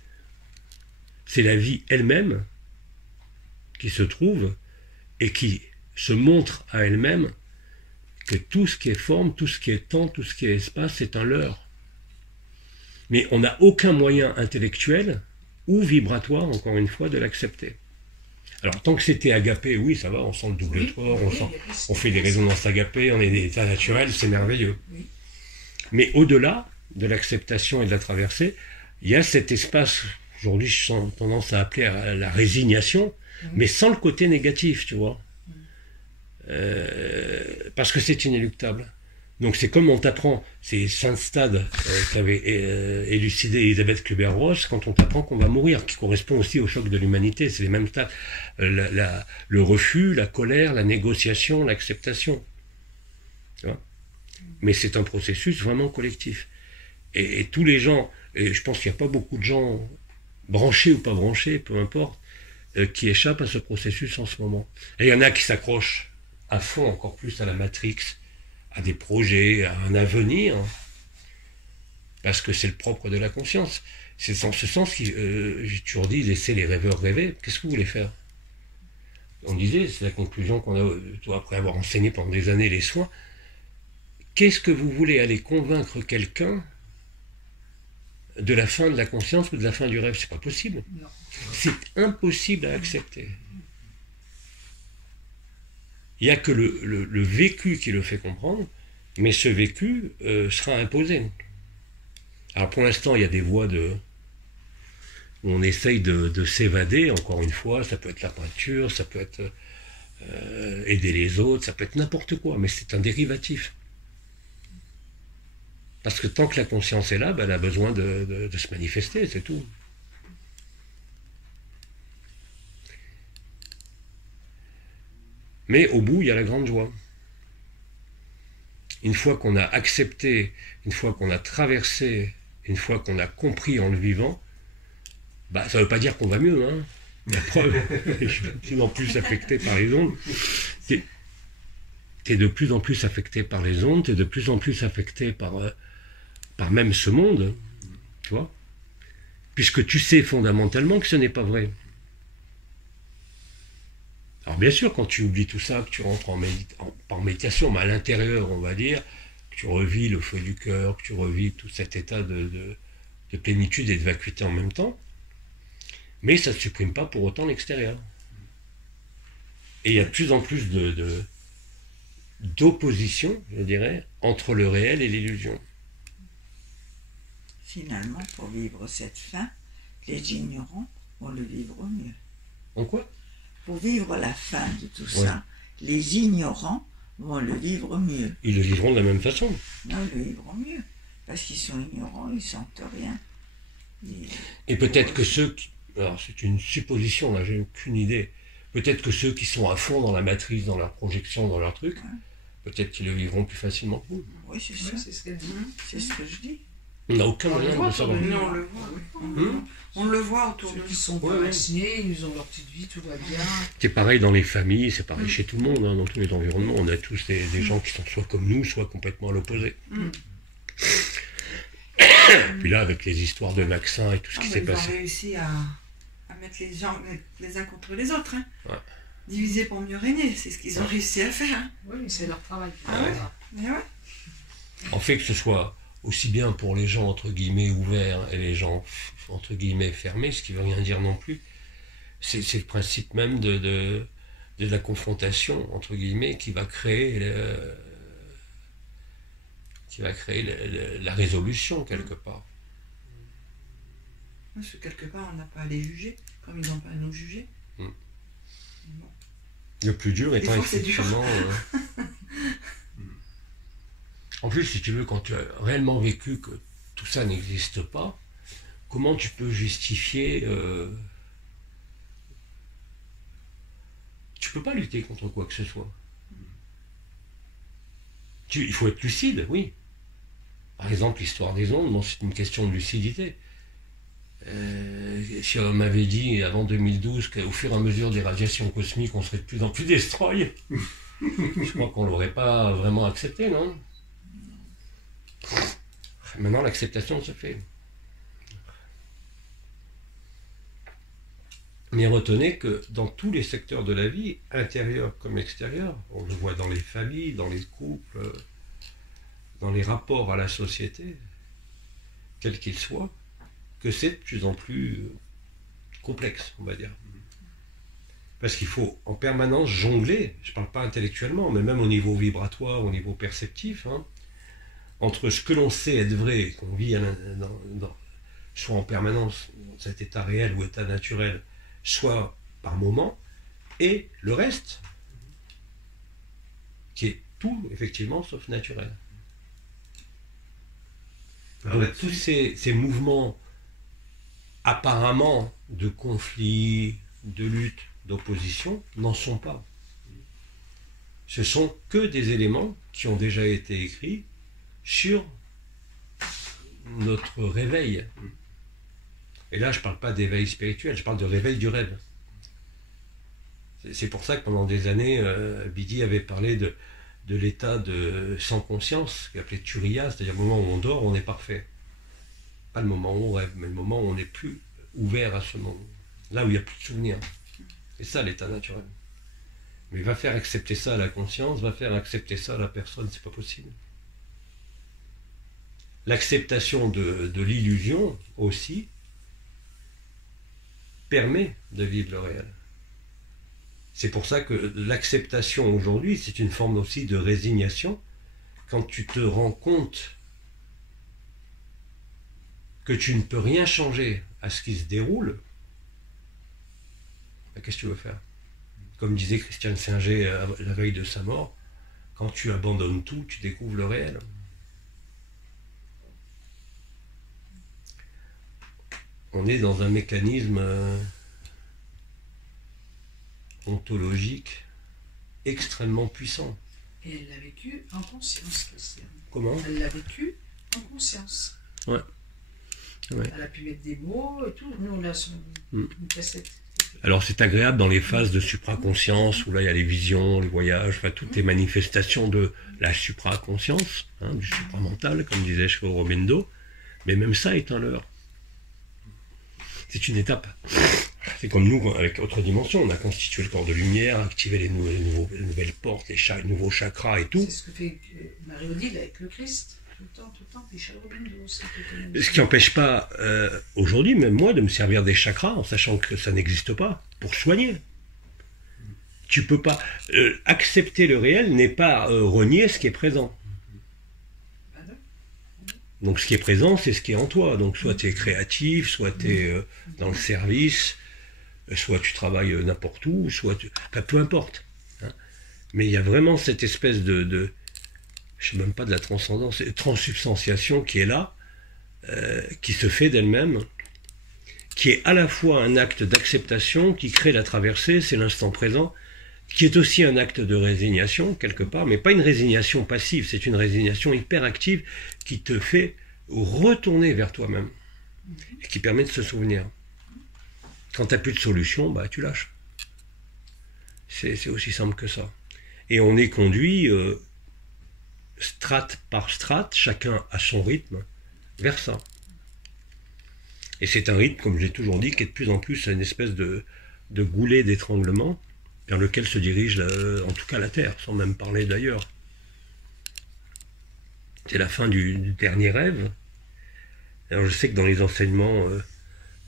C'est la vie elle-même qui se trouve et qui se montre à elle-même que tout ce qui est forme, tout ce qui est temps, tout ce qui est espace, c'est un leurre. Mais on n'a aucun moyen intellectuel ou vibratoire, encore une fois, de l'accepter. Alors, tant que c'était agapé, oui, ça va, on sent le double tort, on fait des résonances agapées, on est des états naturels, c'est merveilleux. Oui. Mais au-delà de l'acceptation et de la traversée, il y a cet espace, aujourd'hui, je sens tendance à appeler à la résignation, mais sans le côté négatif, tu vois. Parce que c'est inéluctable. Donc c'est comme on t'apprend, c'est 5 stades qu'avait élucidé Elisabeth Kübler-Ross, quand on t'apprend qu'on va mourir, qui correspond aussi au choc de l'humanité, c'est les mêmes stades. Le refus, la colère, la négociation, l'acceptation. Tu vois ? Mais c'est un processus vraiment collectif. Et tous les gens, et je pense qu'il n'y a pas beaucoup de gens, branchés ou pas branchés, peu importe, qui échappent à ce processus en ce moment. Et il y en a qui s'accrochent à fond, encore plus à la Matrix, à des projets, à un avenir, parce que c'est le propre de la conscience. C'est en ce sens que j'ai toujours dit, laissez les rêveurs rêver. Qu'est-ce que vous voulez faire ? On disait, c'est la conclusion qu'on a, toi, après avoir enseigné pendant des années les soins, qu'est-ce que vous voulez aller convaincre quelqu'un de la fin de la conscience ou de la fin du rêve ? C'est pas possible. Non. C'est impossible à accepter. Il n'y a que le vécu qui le fait comprendre, mais ce vécu sera imposé. Alors pour l'instant, il y a des voies où on essaye de s'évader, encore une fois, ça peut être la peinture, ça peut être aider les autres, ça peut être n'importe quoi, mais c'est un dérivatif. Parce que tant que la conscience est là, ben, elle a besoin de se manifester, c'est tout. Mais au bout, il y a la grande joie. Une fois qu'on a accepté, une fois qu'on a traversé, une fois qu'on a compris en le vivant, bah, ça ne veut pas dire qu'on va mieux. Hein. La preuve, je suis de plus en plus affecté par les ondes. Tu es de plus en plus affecté par les ondes, tu es de plus en plus affecté par même ce monde, tu vois, puisque tu sais fondamentalement que ce n'est pas vrai. Alors bien sûr, quand tu oublies tout ça, que tu rentres en méditation, mais à l'intérieur, on va dire, que tu revis le feu du cœur, que tu revis tout cet état de plénitude et de vacuité en même temps, mais ça ne supprime pas pour autant l'extérieur. Et il y a de plus en plus d'opposition, je dirais, entre le réel et l'illusion. Finalement, pour vivre cette fin, les ignorants vont le vivre mieux. En quoi? Pour vivre la fin de tout ça, les ignorants vont le vivre mieux. Ils le vivront de la même façon. Non, ils le vivront mieux. Parce qu'ils sont ignorants, ils ne sentent rien. Et peut-être que ceux qui... Alors c'est une supposition, là, j'ai aucune idée. Peut-être que ceux qui sont à fond dans la matrice, dans leur projection, dans leur truc, peut-être qu'ils le vivront plus facilement que vous. Oui, c'est ça. C'est ce qu'elle dit. C'est ce que je dis. On n'a aucun On le moyen voit de savoir. Mais on le voit. On le voit autour de Ceux qui nous. sont pas vaccinés, ils ont leur petite vie, tout va bien. C'est pareil dans les familles, c'est pareil chez tout le monde, hein, dans tous les environnements. On a tous des gens qui sont soit comme nous, soit complètement à l'opposé. Puis là, avec les histoires de vaccins et tout ce qui s'est Ils ont passé. réussi à mettre les gens les uns contre les autres. Hein. Ouais. Diviser pour mieux régner, c'est ce qu'ils ont réussi à faire. Hein. Oui, c'est leur travail. Ah ouais. Mais ouais. En fait, que ce soit aussi bien pour les gens entre guillemets ouverts et les gens entre guillemets fermés, ce qui veut rien dire non plus, c'est le principe même de la confrontation entre guillemets qui va créer la résolution quelque part. Parce que quelque part, on n'a pas à les juger, comme ils n'ont pas à nous juger. Bon. Le plus dur étant fois, c'est dur. effectivement. En plus, si tu veux, quand tu as réellement vécu que tout ça n'existe pas, comment tu peux justifier... Tu peux pas lutter contre quoi que ce soit. Il faut être lucide, oui. Par exemple, l'histoire des ondes, bon, c'est une question de lucidité. Si on m'avait dit avant 2012 qu'au fur et à mesure des radiations cosmiques, on serait de plus en plus destroy, je crois qu'on l'aurait pas vraiment accepté, non? Maintenant, l'acceptation se fait. Mais retenez que dans tous les secteurs de la vie, intérieur comme extérieur, on le voit dans les familles, dans les couples, dans les rapports à la société, quels qu'ils soient, que c'est de plus en plus complexe, on va dire. Parce qu'il faut en permanence jongler, je ne parle pas intellectuellement, mais même au niveau vibratoire, au niveau perceptif, hein, entre ce que l'on sait être vrai, qu'on vit soit en permanence dans cet état réel ou état naturel, soit par moment, et le reste, qui est tout, effectivement, sauf naturel. Donc tous ces mouvements apparemment de conflit, de lutte, d'opposition, n'en sont pas. Ce sont que des éléments qui ont déjà été écrits sur notre réveil. Et là, je ne parle pas d'éveil spirituel, je parle de réveil du rêve. C'est pour ça que pendant des années, Bidi avait parlé de l'état de sans conscience, qu'il appelait Turiya, c'est-à-dire le moment où on dort, on est parfait. Pas le moment où on rêve, mais le moment où on n'est plus ouvert à ce monde. Là où il n'y a plus de souvenirs. C'est ça l'état naturel. Mais va faire accepter ça à la conscience, va faire accepter ça à la personne, c'est pas possible. L'acceptation de l'illusion aussi permet de vivre le réel. C'est pour ça que l'acceptation aujourd'hui, c'est une forme aussi de résignation. Quand tu te rends compte que tu ne peux rien changer à ce qui se déroule, ben, qu'est-ce que tu veux faire? Comme disait Christiane Singer la veille de sa mort, quand tu abandonnes tout, tu découvres le réel. On est dans un mécanisme ontologique extrêmement puissant. Et elle l'a vécu en conscience, Christiane. Comment? Elle l'a vécu en conscience. Ouais. Elle a pu mettre des mots et tout. Nous, on a une cassette. Alors c'est agréable dans les phases de supraconscience, où là il y a les visions, les voyages, enfin toutes les manifestations de la supraconscience, hein, du supramental, comme disait Aurobindo, mais même ça est un leurre. C'est une étape. C'est comme nous, avec Autre Dimension, on a constitué le corps de lumière, activé les nouvelles portes, les nouveaux chakras et tout. C'est ce que fait Marie-Odile avec le Christ. Tout le temps, puis Charles Aurobindo aussi. Ce qui n'empêche pas, aujourd'hui, même moi, de me servir des chakras, en sachant que ça n'existe pas, pour soigner. Tu peux pas... accepter le réel n'est pas renier ce qui est présent. Donc ce qui est présent, c'est ce qui est en toi. Donc soit tu es créatif, soit tu es dans le service, soit tu travailles n'importe où, soit tu... Enfin, peu importe. Hein. Mais il y a vraiment cette espèce de je sais même pas de la transcendance, transsubstantiation qui est là, qui se fait d'elle-même, qui est à la fois un acte d'acceptation, qui crée la traversée, c'est l'instant présent, qui est aussi un acte de résignation, quelque part, mais pas une résignation passive, c'est une résignation hyper active qui te fait retourner vers toi-même, et qui permet de se souvenir. Quand tu n'as plus de solution, bah, tu lâches. C'est aussi simple que ça. Et on est conduit... strate par strate, chacun à son rythme, vers ça. Et c'est un rythme, comme je l'ai toujours dit, qui est de plus en plus une espèce de goulet d'étranglement vers lequel se dirige, en tout cas, la Terre, sans même parler d'ailleurs. C'est la fin du dernier rêve. Alors je sais que dans les enseignements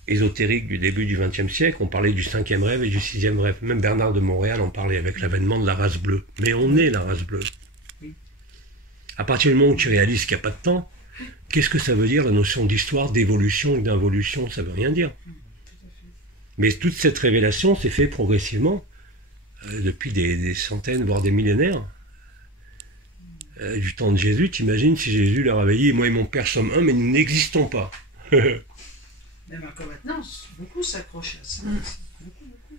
ésotériques du début du XXe siècle, on parlait du 5e rêve et du 6e rêve. Même Bernard de Montréal en parlait avec l'avènement de la race bleue. Mais on est la race bleue. À partir du moment où tu réalises qu'il n'y a pas de temps, qu'est-ce que ça veut dire la notion d'histoire, d'évolution ou d'involution? Ça ne veut rien dire. Mais toute cette révélation s'est faite progressivement, depuis des centaines, voire des millénaires. Du temps de Jésus, t'imagines si Jésus leur avait dit, moi et mon Père sommes un, mais nous n'existons pas. Même encore maintenant, beaucoup s'accrochent à ça.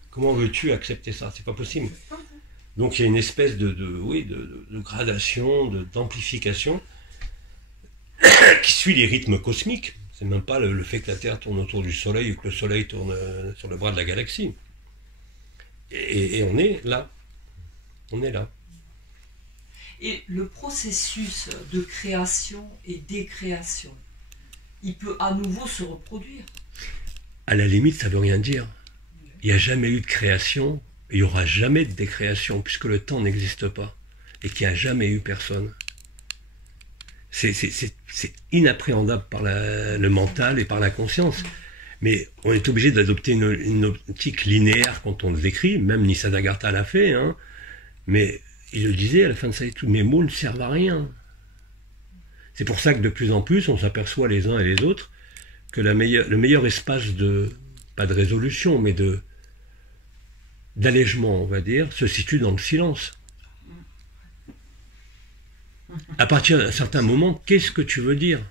Comment veux-tu accepter ça? C'est pas possible. Donc il y a une espèce de gradation, d'amplification qui suit les rythmes cosmiques. C'est même pas le fait que la Terre tourne autour du Soleil ou que le Soleil tourne sur le bras de la galaxie. Et on est là. On est là. Et le processus de création et décréation, il peut à nouveau se reproduire. À la limite, ça veut rien dire. Il n'y a jamais eu de création. Il n'y aura jamais de décréation, puisque le temps n'existe pas, et qu'il n'y a jamais eu personne. C'est inappréhendable par le mental et par la conscience. Mais on est obligé d'adopter une optique linéaire quand on le décrit, même Nisargadatta l'a fait, hein. Mais il le disait à la fin de sa vie, tous mes mots ne servent à rien. C'est pour ça que de plus en plus, on s'aperçoit les uns et les autres que le meilleur espace pas de résolution, mais d'allègement, on va dire, se situe dans le silence. À partir d'un certain moment, qu'est-ce que tu veux dire?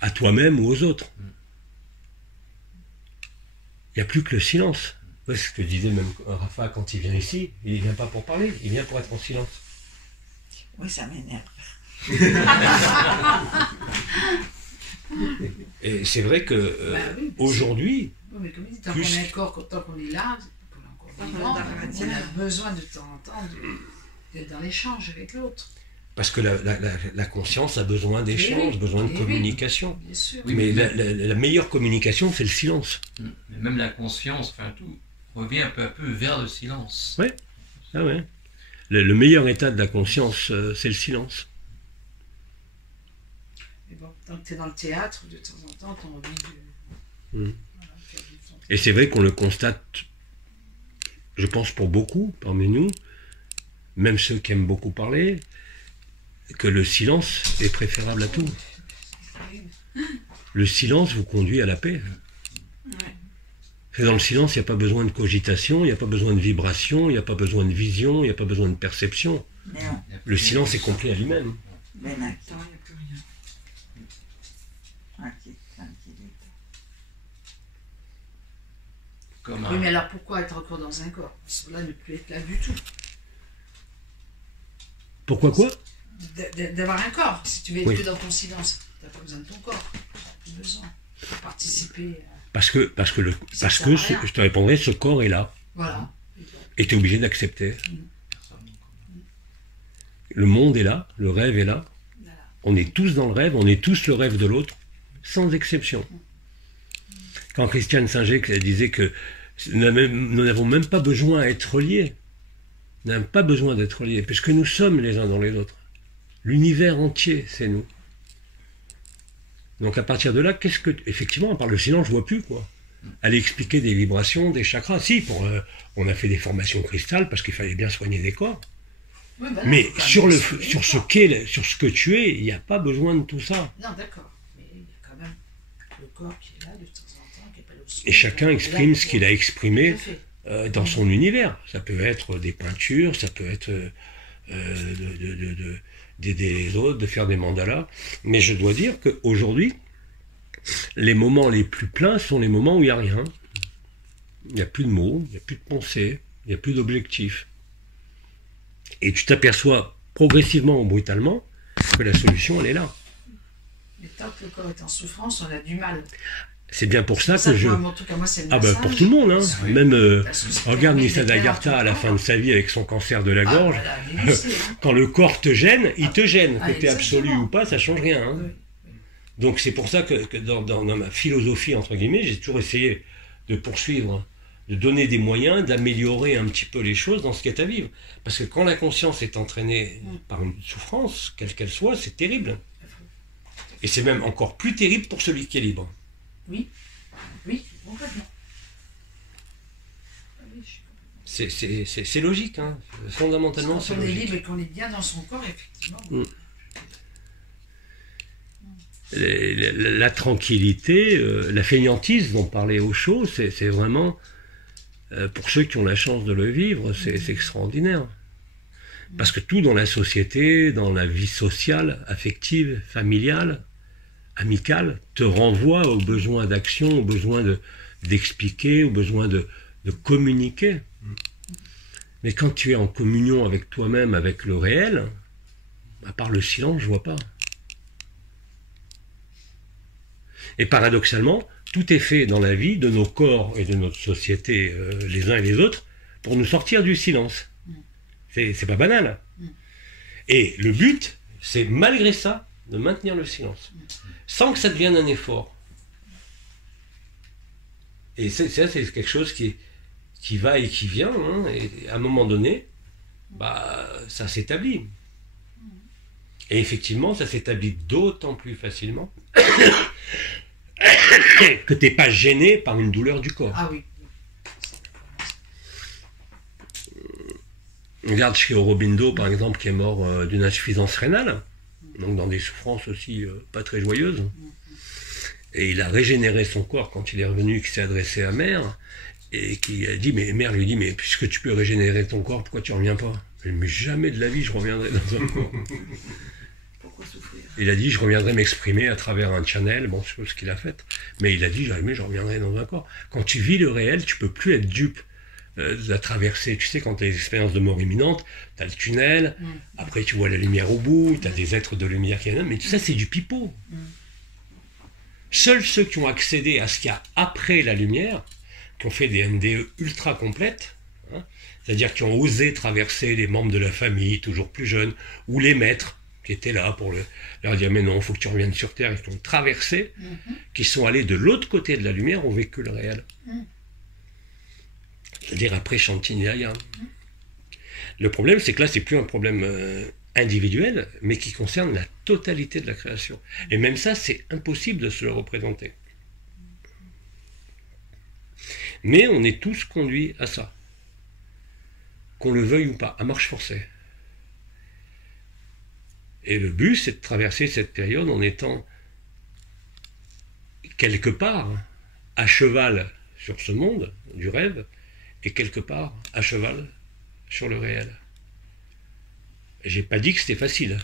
À toi-même ou aux autres? Il n'y a plus que le silence. C'est ce que disait même Rafa quand il vient ici. Il ne vient pas pour parler, il vient pour être en silence. Oui, ça m'énerve. Et c'est vrai que oui, aujourd'hui... Oui, mais comme il dit, tant qu'on est encore, tant qu'on est là, qu'on est encore vivant, on a besoin de temps en temps d'être dans l'échange avec l'autre. Parce que la conscience a besoin d'échange, besoin de communication. Bien sûr. Oui, mais la meilleure communication, c'est le silence. Même la conscience, enfin tout, revient peu à peu vers le silence. Oui, ah ouais. Le meilleur état de la conscience, c'est le silence. Mais bon, tant que tu es dans le théâtre, de temps en temps, tu as envie de... Voilà, et c'est vrai qu'on le constate, je pense pour beaucoup parmi nous, même ceux qui aiment beaucoup parler, que le silence est préférable à tout. Le silence vous conduit à la paix. Dans le silence, il n'y a pas besoin de cogitation, il n'y a pas besoin de vibration, il n'y a pas besoin de vision, il n'y a pas besoin de perception. Non. Le silence est complet à lui-même. Mais Attends, il n'y a plus rien. tranquillité. Comme Oui, mais alors pourquoi être encore dans un corps? Cela ne peut être là du tout. Pourquoi quoi? D'avoir un corps. Si tu veux être Oui. que dans ton silence, tu n'as pas besoin de ton corps. Tu n'as plus besoin. Pour participer. Parce que Ça sert à rien. je te répondrai, ce corps est là. Voilà. Et tu es obligé d'accepter. Le monde est là, le rêve est là. Voilà. On est tous dans le rêve, on est tous le rêve de l'autre, sans exception. Quand Christiane Singer disait que nous n'avons même pas besoin d'être reliés. Nous n'avons pas besoin d'être reliés, puisque nous sommes les uns dans les autres. L'univers entier, c'est nous. Donc à partir de là, effectivement, par le silence, je vois plus quoi. Aller expliquer des vibrations, des chakras. Si, on a fait des formations cristal parce qu'il fallait bien soigner des corps. Oui, bah non, Mais faut quand sur même ce soigner sur ce que tu es, il n'y a pas besoin de tout ça. le corps. Non, d'accord. Mais il y a quand même le corps qui est là de temps en temps, qui n'est pas là aussi. Et chacun exprime ce qu'il a exprimé Tout à fait. dans son univers. Ça peut être des peintures, ça peut être d'aider les autres, de faire des mandalas. Mais je dois dire qu'aujourd'hui, les moments les plus pleins sont les moments où il n'y a rien. Il n'y a plus de mots, il n'y a plus de pensée, il n'y a plus d'objectif. Et tu t'aperçois progressivement ou brutalement que la solution, elle est là. Mais tant que le corps est en souffrance, on a du mal. C'est bien pour ça C'est que je... moi, en tout cas, moi, c'est le Ah bah massage. pour tout le monde, hein. Oui. Même Parce que ça regarde permet Nissa de faire Dagartha à la un fin de sa vie avec son cancer de la Ah, gorge. voilà, des lycées, hein. Quand le corps te gêne, il te gêne. Ah, Que tu es absolu exactement. ou pas, ça change rien. Hein. Oui. Donc c'est pour ça que dans ma philosophie, entre guillemets, j'ai toujours essayé de poursuivre, de donner des moyens, d'améliorer un petit peu les choses dans ce qu'il y a à vivre. Parce que quand la conscience est entraînée par une souffrance, quelle qu'elle soit, c'est terrible. Et c'est même encore plus terrible pour celui qui est libre. Oui, oui, complètement. Ah oui, je suis complètement. C'est logique, hein. Fondamentalement, Quand c'est on est logique. libre et qu'on est bien dans son corps, effectivement. La tranquillité, la fainéantise dont parlait Osho, c'est vraiment, pour ceux qui ont la chance de le vivre, c'est extraordinaire. Parce que tout dans la société, dans la vie sociale, affective, familiale, amicale, te renvoie au besoin d'action, au besoin d'expliquer, au besoin de communiquer. Mais quand tu es en communion avec toi-même, avec le réel, à part le silence, je vois pas. Et paradoxalement, tout est fait dans la vie de nos corps et de notre société, les uns et les autres, pour nous sortir du silence. C'est pas banal. Et le but, c'est malgré ça, de maintenir le silence, sans que ça devienne un effort. Et ça, c'est quelque chose qui va et qui vient, hein, et à un moment donné, bah, ça s'établit. Et effectivement, ça s'établit d'autant plus facilement que tu n'es pas gêné par une douleur du corps. Ah oui. Regarde chez Aurobindo, par exemple, qui est mort d'une insuffisance rénale, donc dans des souffrances aussi pas très joyeuses. Et il a régénéré son corps quand il est revenu, qu'il s'est adressé à Mère, et qui a dit, mais Mère lui dit, mais puisque tu peux régénérer ton corps, pourquoi tu ne reviens pas? Mais jamais de la vie je reviendrai dans un corps. Pourquoi souffrir? Il a dit, je reviendrai m'exprimer à travers un channel, bon, c'est ce qu'il a fait, mais il a dit, jamais je reviendrai dans un corps. Quand tu vis le réel, tu peux plus être dupe de la traversée. Tu sais, quand tu as des expériences de mort imminente, tu as le tunnel, après tu vois la lumière au bout, tu as des êtres de lumière qui viennent, mais tout ça c'est du pipeau. Seuls ceux qui ont accédé à ce qu'il y a après la lumière, qui ont fait des NDE ultra complètes, hein, c'est-à-dire qui ont osé traverser les membres de la famille, toujours plus jeunes, ou les maîtres, qui étaient là pour leur dire mais non, il faut que tu reviennes sur Terre, et qui ont traversé, qui sont allés de l'autre côté de la lumière, ont vécu le réel. C'est-à-dire après Chantilly-Laya. Le problème, c'est que là, c'est plus un problème individuel, mais qui concerne la totalité de la création. Et même ça, c'est impossible de se le représenter. Mais on est tous conduits à ça. Qu'on le veuille ou pas, à marche forcée. Et le but, c'est de traverser cette période en étant quelque part à cheval sur ce monde du rêve, et quelque part à cheval sur le réel. J'ai pas dit que c'était facile.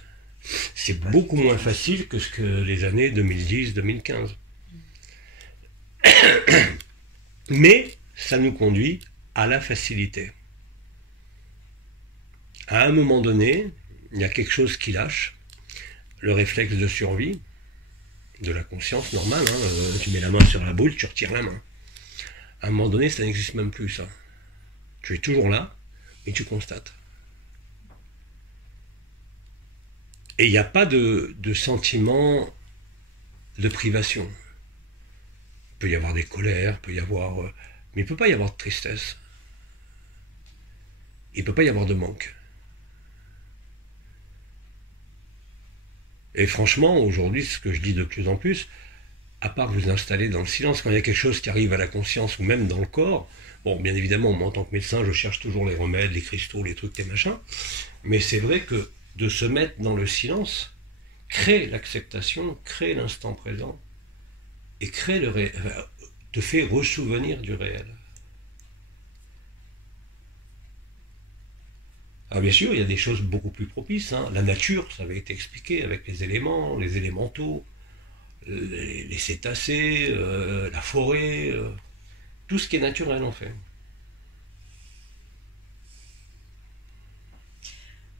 C'est beaucoup moins facile que ce que les années 2010-2015. Mais ça nous conduit à la facilité. À un moment donné, il y a quelque chose qui lâche, le réflexe de survie, de la conscience normale, hein, tu mets la main sur la boule, tu retires la main. À un moment donné, ça n'existe même plus, ça. Tu es toujours là, et tu constates. Et il n'y a pas de sentiment de privation. Il peut y avoir des colères, il peut y avoir... mais il ne peut pas y avoir de tristesse. Il ne peut pas y avoir de manque. Et franchement, aujourd'hui, ce que je dis de plus en plus, à part vous installer dans le silence, quand il y a quelque chose qui arrive à la conscience ou même dans le corps, bon, bien évidemment, moi en tant que médecin, je cherche toujours les remèdes, les cristaux, les trucs, les machins, mais c'est vrai que de se mettre dans le silence crée l'acceptation, crée l'instant présent et crée le te fait ressouvenir du réel. Alors bien sûr, il y a des choses beaucoup plus propices. Hein. La nature, ça avait été expliqué avec les éléments, les élémentaux, les cétacés, la forêt, tout ce qui est naturel en fait.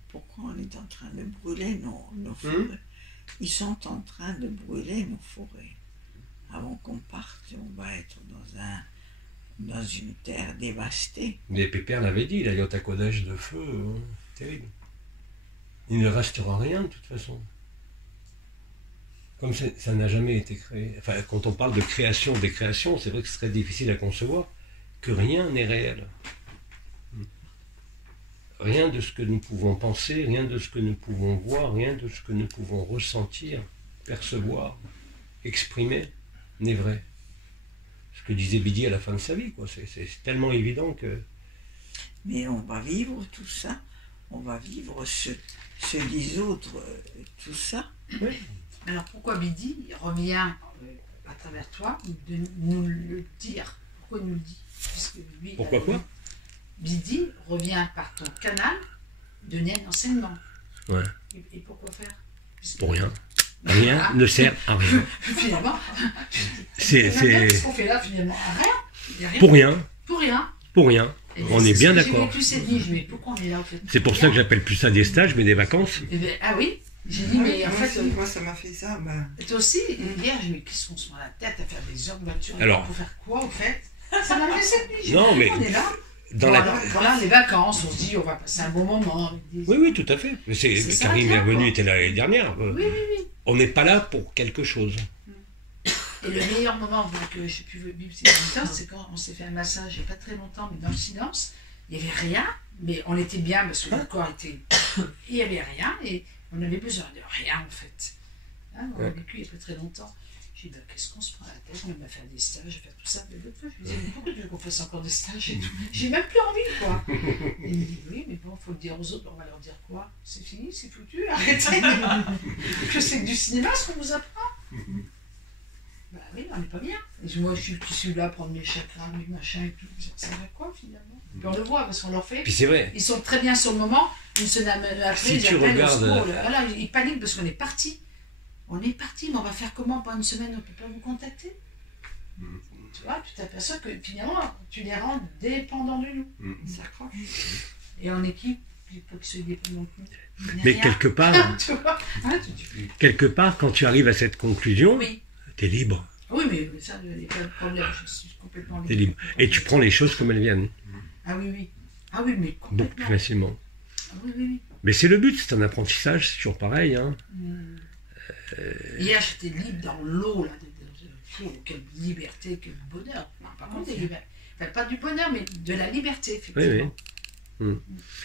Pourquoi on est en train de brûler nos forêts? Ils sont en train de brûler nos forêts. Avant qu'on parte, on va être dans une terre dévastée. Les Pépère l'avait dit, la Yota Kodesh de feu, terrible. Il ne restera rien de toute façon. Comme ça n'a jamais été créé. Enfin, quand on parle de création, des créations, c'est vrai que ce serait difficile à concevoir que rien n'est réel. Rien de ce que nous pouvons penser, rien de ce que nous pouvons voir, rien de ce que nous pouvons ressentir, percevoir, exprimer, n'est vrai. Ce que disait Bidi à la fin de sa vie, quoi. C'est tellement évident que... Mais on va vivre tout ça, on va vivre se dissoudre tout ça. Oui. Alors pourquoi Bidi revient à travers toi de nous le dire? Pourquoi il nous le dit? Puisque lui, Pourquoi quoi? Bidi revient par ton canal donner un enseignement. Ouais. Et pourquoi faire? Pour rien. Rien ne sert à rien. Finalement, C'est qu'est-ce qu'on fait là finalement? Rien. Il y a rien. pour rien. Pour rien. Pour rien. Et On est bien J'ai d'accord. vécu cette nuit, mais pourquoi on est là en fait? C'est pour ça que j'appelle plus ça des stages, mais des vacances. Eh ben, ah oui, j'ai dit, mais en fait, moi ça m'a fait ça. Bah... toi aussi, hier, j'ai dit, mais qu'est-ce qu'on se met la tête à faire des heures de voiture? Alors. Pour faire quoi au fait? Ça m'a fait cette nuit. J'ai Non, dit, mais on est là. dans Bon, la... alors, voilà, les vacances, on se dit, on va passer un bon moment. Avec des... Oui, tout à fait. C'est ça, Karim est bien, revenu, quoi. était là l'année dernière. Oui. On n'est pas là pour quelque chose. Et le meilleur moment que j'ai pu vivre ces derniers temps, c'est quand on s'est fait un massage il n'y a pas très longtemps, mais dans le silence. Il n'y avait rien, mais on était bien parce que le corps était... Il n'y avait rien et on avait besoin de rien en fait. Hein, on a vécu il n'y a pas très longtemps. J'ai dit, ben, qu'est-ce qu'on se prend la tête? On va faire des stages, faire tout ça. Mais l'autre fois, je me disais, mais pourquoi tu veux qu'on fasse encore des stages et tout? J'ai même plus envie, quoi. Et il me dit, oui, mais bon, il faut le dire aux autres. On va leur dire quoi? C'est fini, c'est foutu, arrêtez. Que c'est que du cinéma ce qu'on vous apprend? Bah oui, on n'est pas bien. Et moi, je suis là à prendre mes chakras, mes machins et tout. Ça sert à quoi finalement? Puis on le voit parce qu'on leur fait. Puis c'est vrai. Ils sont très bien sur le moment. Une semaine après, Si ils tu appellent regardes- au secours. Voilà, ils paniquent parce qu'on est parti. On est parti, mais on va faire comment? Pendant une semaine, on ne peut pas vous contacter. Tu vois, tu t'aperçois que finalement, tu les rends dépendants de nous. Ça accroche. Et en équipe, il faut qu'ils soient dépendants de nous. Mais Rien. quelque part, Tu vois, hein, quelque part, quand tu arrives à cette conclusion, Oui. tu es libre. Oui, mais ça, il n'y a pas de problème. Je suis complètement T'es libre. Et tu prends les choses comme elles viennent, Ah oui. Ah oui, mais beaucoup complètement. plus facilement. Ah oui. Mais c'est le but, c'est un apprentissage, c'est toujours pareil. Hein. Hier, j'étais libre dans l'eau, là. Quelle liberté, quel bonheur. Non, par contre, des libertés. Enfin, pas du bonheur, mais de la liberté, effectivement.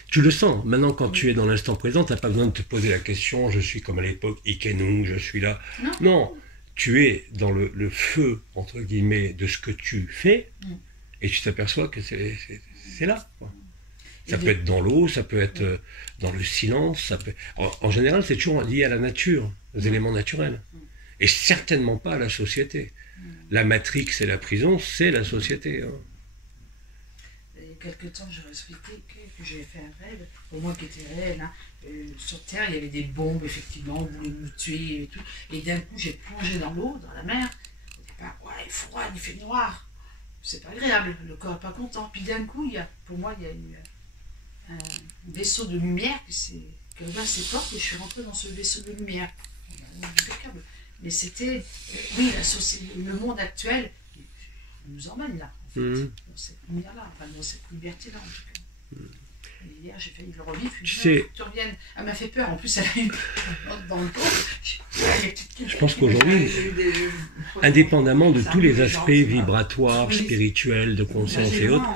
Tu le sens. Maintenant, quand tu es dans l'instant présent, tu n'as pas besoin de te poser la question, je suis comme à l'époque, Ikenung, je suis là. Non. Tu es dans le feu, entre guillemets, de ce que tu fais, et tu t'aperçois que c'est là. Quoi. Ça peut être dans l'eau, ça peut être dans le silence, ça peut... En général, c'est toujours lié à la nature, aux éléments naturels. Et certainement pas à la société. La Matrix et la prison, c'est la société. Hein. Il y a quelques temps, j'ai expliqué que j'avais fait un rêve, au moins qui était réel. Hein. Sur Terre, il y avait des bombes, effectivement, on voulait nous tuer et tout. Et d'un coup, j'ai plongé dans l'eau, dans la mer. Au départ, ouais, il est froid, il fait noir. C'est pas agréable, le corps n'est pas content. Puis d'un coup, pour moi, il y a eu un vaisseau de lumière qui s'est qui a ouvert ses portes et je suis rentrée dans ce vaisseau de lumière. Impeccable. Mais c'était, oui, le monde actuel nous emmène là, en fait, dans cette lumière-là, enfin, dans cette liberté-là, en tout cas. Et hier, j'ai failli le revivre. Tu sais, tu reviennes. Elle m'a fait peur. En plus, elle a eu dans le dos. Je pense qu'aujourd'hui, indépendamment de tous les aspects vibratoires, spirituels, de conscience et autres,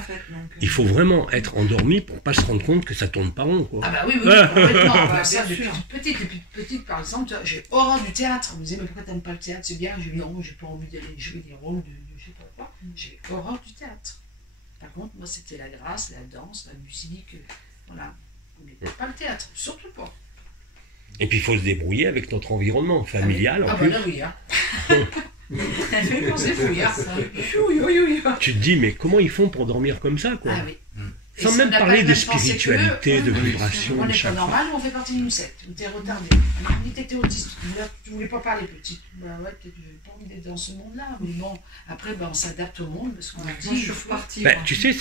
il faut vraiment être endormi pour pas se rendre compte que ça tourne pas rond, quoi. Ah bah oui, complètement. Bah, ça, depuis toute petite, par exemple, j'ai horreur du théâtre. On me disait, mais pourquoi t'aimes pas le théâtre? C'est bien. J'ai dit, non, j'ai pas envie d'aller jouer des rôles de je sais pas quoi. J'ai horreur du théâtre. Par contre, moi, c'était la grâce, la danse, la musique, voilà. Mais pas le théâtre, surtout pas. Et puis, il faut se débrouiller avec notre environnement familial, en plus. Ah bah là, oui, hein. Tu te dis, mais comment ils font pour dormir comme ça, quoi? Ah oui. Sans même parler de spiritualité, de vibration, on de n'est chaque pas fois. normal, on fait partie d'une secte, on était retardé. On dit t'étais autiste, tu voulais pas parler petite. Bah ouais, j'ai pas envie d'être dans ce monde-là. Mais bon, après, on s'adapte au monde parce qu'on a dit. Moi, je suis partie. Tu sais,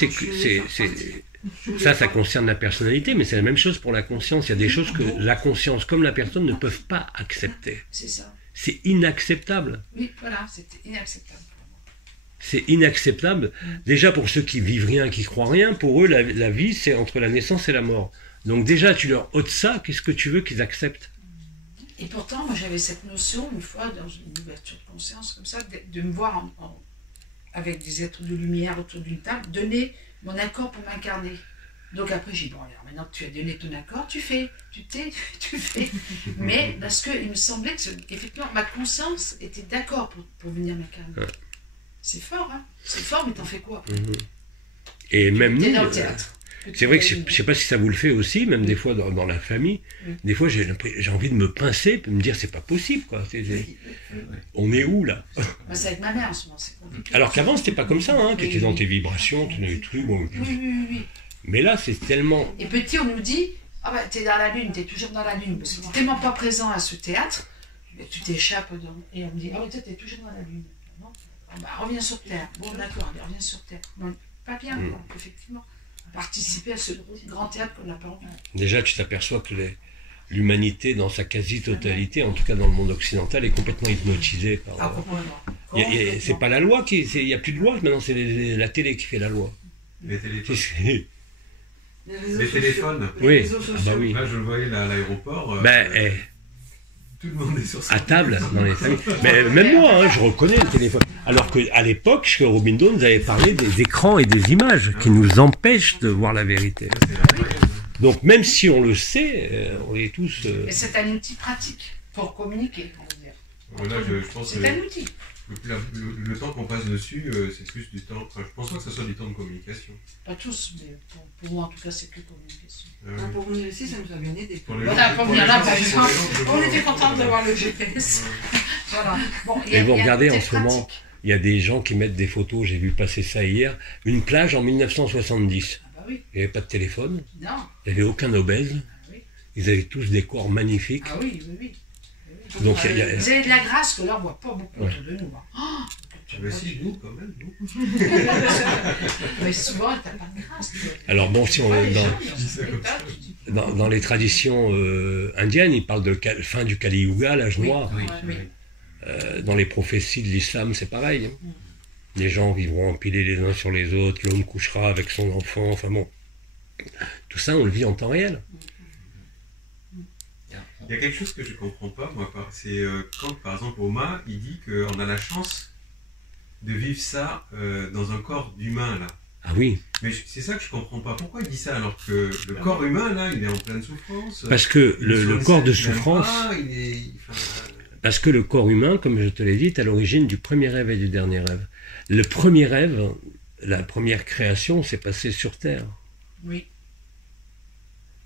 ça concerne la personnalité, mais c'est la même chose pour la conscience. Il y a des choses que la conscience comme la personne ne peuvent pas accepter. C'est ça. C'est inacceptable. Oui, voilà, c'était inacceptable. C'est inacceptable. Déjà pour ceux qui vivent rien, qui croient rien, pour eux, la vie, c'est entre la naissance et la mort. Donc déjà, tu leur ôtes ça, qu'est-ce que tu veux qu'ils acceptent? Et pourtant, moi, j'avais cette notion, une fois, dans une ouverture de conscience comme ça, de me voir avec des êtres de lumière autour d'une table, donner mon accord pour m'incarner. Donc après, j'ai dit, bon, alors maintenant que tu as donné ton accord, tu fais, tu fais. Mais parce qu'il me semblait que, effectivement, ma conscience était d'accord pour venir m'incarner. Ouais. C'est fort, hein? C'est fort, mais t'en fais quoi? Et même T'es nous, dans le théâtre. c'est vrai que je ne sais pas si ça vous le fait aussi, même des fois dans la famille, des fois j'ai envie de me pincer, de me dire c'est pas possible, quoi. On est où là? C'est avec ma mère en ce moment, c'est compliqué. Alors qu'avant c'était pas comme ça, hein. Tu étais dans tes vibrations, tu les trucs. Bon. Oui. Mais là c'est tellement. Et petit, on nous dit, ah bah t'es dans la lune, t'es toujours dans la lune, parce que t'es tellement pas présent à ce théâtre, tu t'échappes et on me dit, ah oui, toi t'es toujours dans la lune. Non, bah reviens sur Terre. Bon d'accord, allez, reviens sur Terre. Non, pas bien, quoi, effectivement. Participer à ce grand théâtre qu'on n'a pas envie. Déjà tu t'aperçois que l'humanité dans sa quasi-totalité, en tout cas dans le monde occidental, est complètement hypnotisée par. Complètement. C'est pas la loi il n'y a plus de loi, maintenant c'est la télé qui fait la loi. Les téléphones. Les téléphones. Oui, réseaux sociaux. bah oui. Là, je le voyais là, à l'aéroport. Tout le monde est sur sa à table dans les familles. Mais même moi, hein, je reconnais le téléphone. Alors qu'à l'époque, chez Aurobindo, nous avait parlé des écrans et des images qui nous empêchent de voir la vérité. Donc même si on le sait, on est tous. Mais c'est un outil pratique pour communiquer, on va dire. Voilà, je pense C'est un outil. Le temps qu'on passe dessus, c'est plus du temps. Enfin, je pense pas que ce soit du temps de communication. Pas tous, mais pour moi en tout cas, c'est que communication. Pour venir ici, ça nous a bien aidé. Voilà, pour venir là, par exemple, on était contents d'avoir le GPS. Voilà. Bon, Et vous regardez en ce moment, il y a des gens qui mettent des photos, j'ai vu passer ça hier, une plage en 1970. Ah bah oui. Il n'y avait pas de téléphone, Non. il n'y avait aucun obèse, Ah oui. ils avaient tous des corps magnifiques. Ah oui. Donc, Vous avez de la grâce que là, on ne voit pas beaucoup autour de nous. Hein. Mais si, nous, quand même, nous. Mais souvent, tu n'as pas de grâce. Alors bon, si on est dans les traditions indiennes, ils parlent de fin du Kali Yuga, l'âge noir. Dans les prophéties de l'islam, c'est pareil. Hein. Les gens vivront empilés les uns sur les autres, l'homme couchera avec son enfant, enfin bon. Tout ça, on le vit en temps réel. Il y a quelque chose que je ne comprends pas, moi, c'est quand, par exemple, Oma, il dit qu'on a la chance de vivre ça dans un corps d'humain, là. Ah oui. Mais c'est ça que je ne comprends pas. Pourquoi il dit ça alors que le corps humain, là, il est en pleine souffrance? Parce que le corps de souffrance... Parce que le corps humain, comme je te l'ai dit, est à l'origine du premier rêve et du dernier rêve. Le premier rêve, la première création, s'est passée sur Terre. Oui.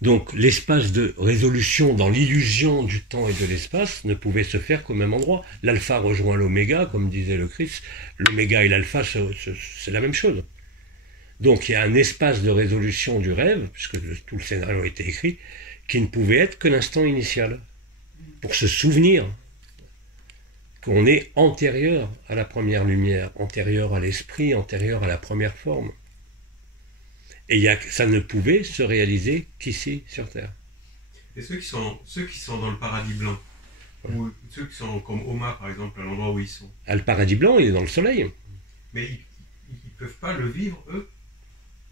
Donc l'espace de résolution dans l'illusion du temps et de l'espace ne pouvait se faire qu'au même endroit. L'alpha rejoint l'oméga, comme disait le Christ. L'oméga et l'alpha, c'est la même chose. Donc il y a un espace de résolution du rêve, puisque tout le scénario a été écrit, qui ne pouvait être que l'instant initial. Pour se souvenir qu'on est antérieur à la première lumière, antérieur à l'esprit, antérieur à la première forme. Et ça ne pouvait se réaliser qu'ici, sur Terre. Et ceux qui sont dans le paradis blanc, ou ceux qui sont comme Oma par exemple, à l'endroit où ils sont. Ah, le paradis blanc, il est dans le soleil. Mais ils peuvent pas le vivre, eux.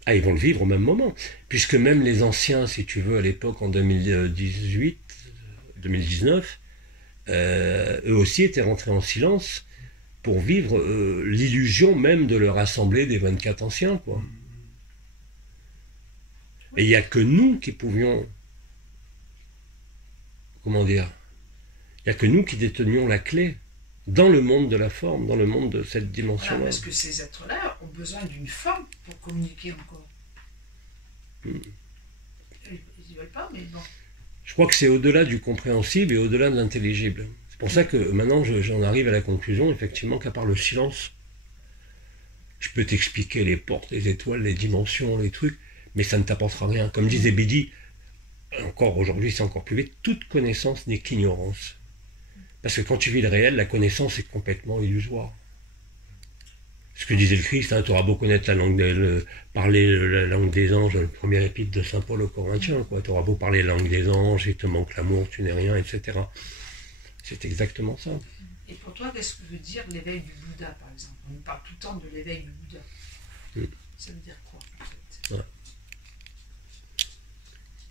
Ah, ils vont le vivre au même moment. Puisque même les anciens, si tu veux, à l'époque, en 2018, 2019, eux aussi étaient rentrés en silence pour vivre l'illusion même de leur assemblée des 24 anciens, quoi. Et il n'y a que nous qui pouvions... Comment dire? Il n'y a que nous qui détenions la clé dans le monde de la forme, dans le monde de cette dimension-là. Voilà, parce que ces êtres-là ont besoin d'une forme pour communiquer encore. Ils ne veulent pas, mais bon. Je crois que c'est au-delà du compréhensible et au-delà de l'intelligible. C'est pour ça que maintenant j'en arrive à la conclusion, effectivement, qu'à part le silence, je peux t'expliquer les portes, les étoiles, les dimensions, les trucs, mais ça ne t'apportera rien. Comme disait Bidi, encore aujourd'hui c'est encore plus vite, toute connaissance n'est qu'ignorance. Parce que quand tu vis le réel, la connaissance est complètement illusoire. Ce que disait le Christ, hein, tu auras beau connaître la langue parler la langue des anges, le premier épître de Saint Paul aux Corinthiens, tu auras beau parler la langue des anges, il te manque l'amour, tu n'es rien, etc. C'est exactement ça. Et pour toi, qu'est-ce que veut dire l'éveil du Bouddha, par exemple? On nous parle tout le temps de l'éveil du Bouddha. Ça veut dire quoi, en fait? Ouais.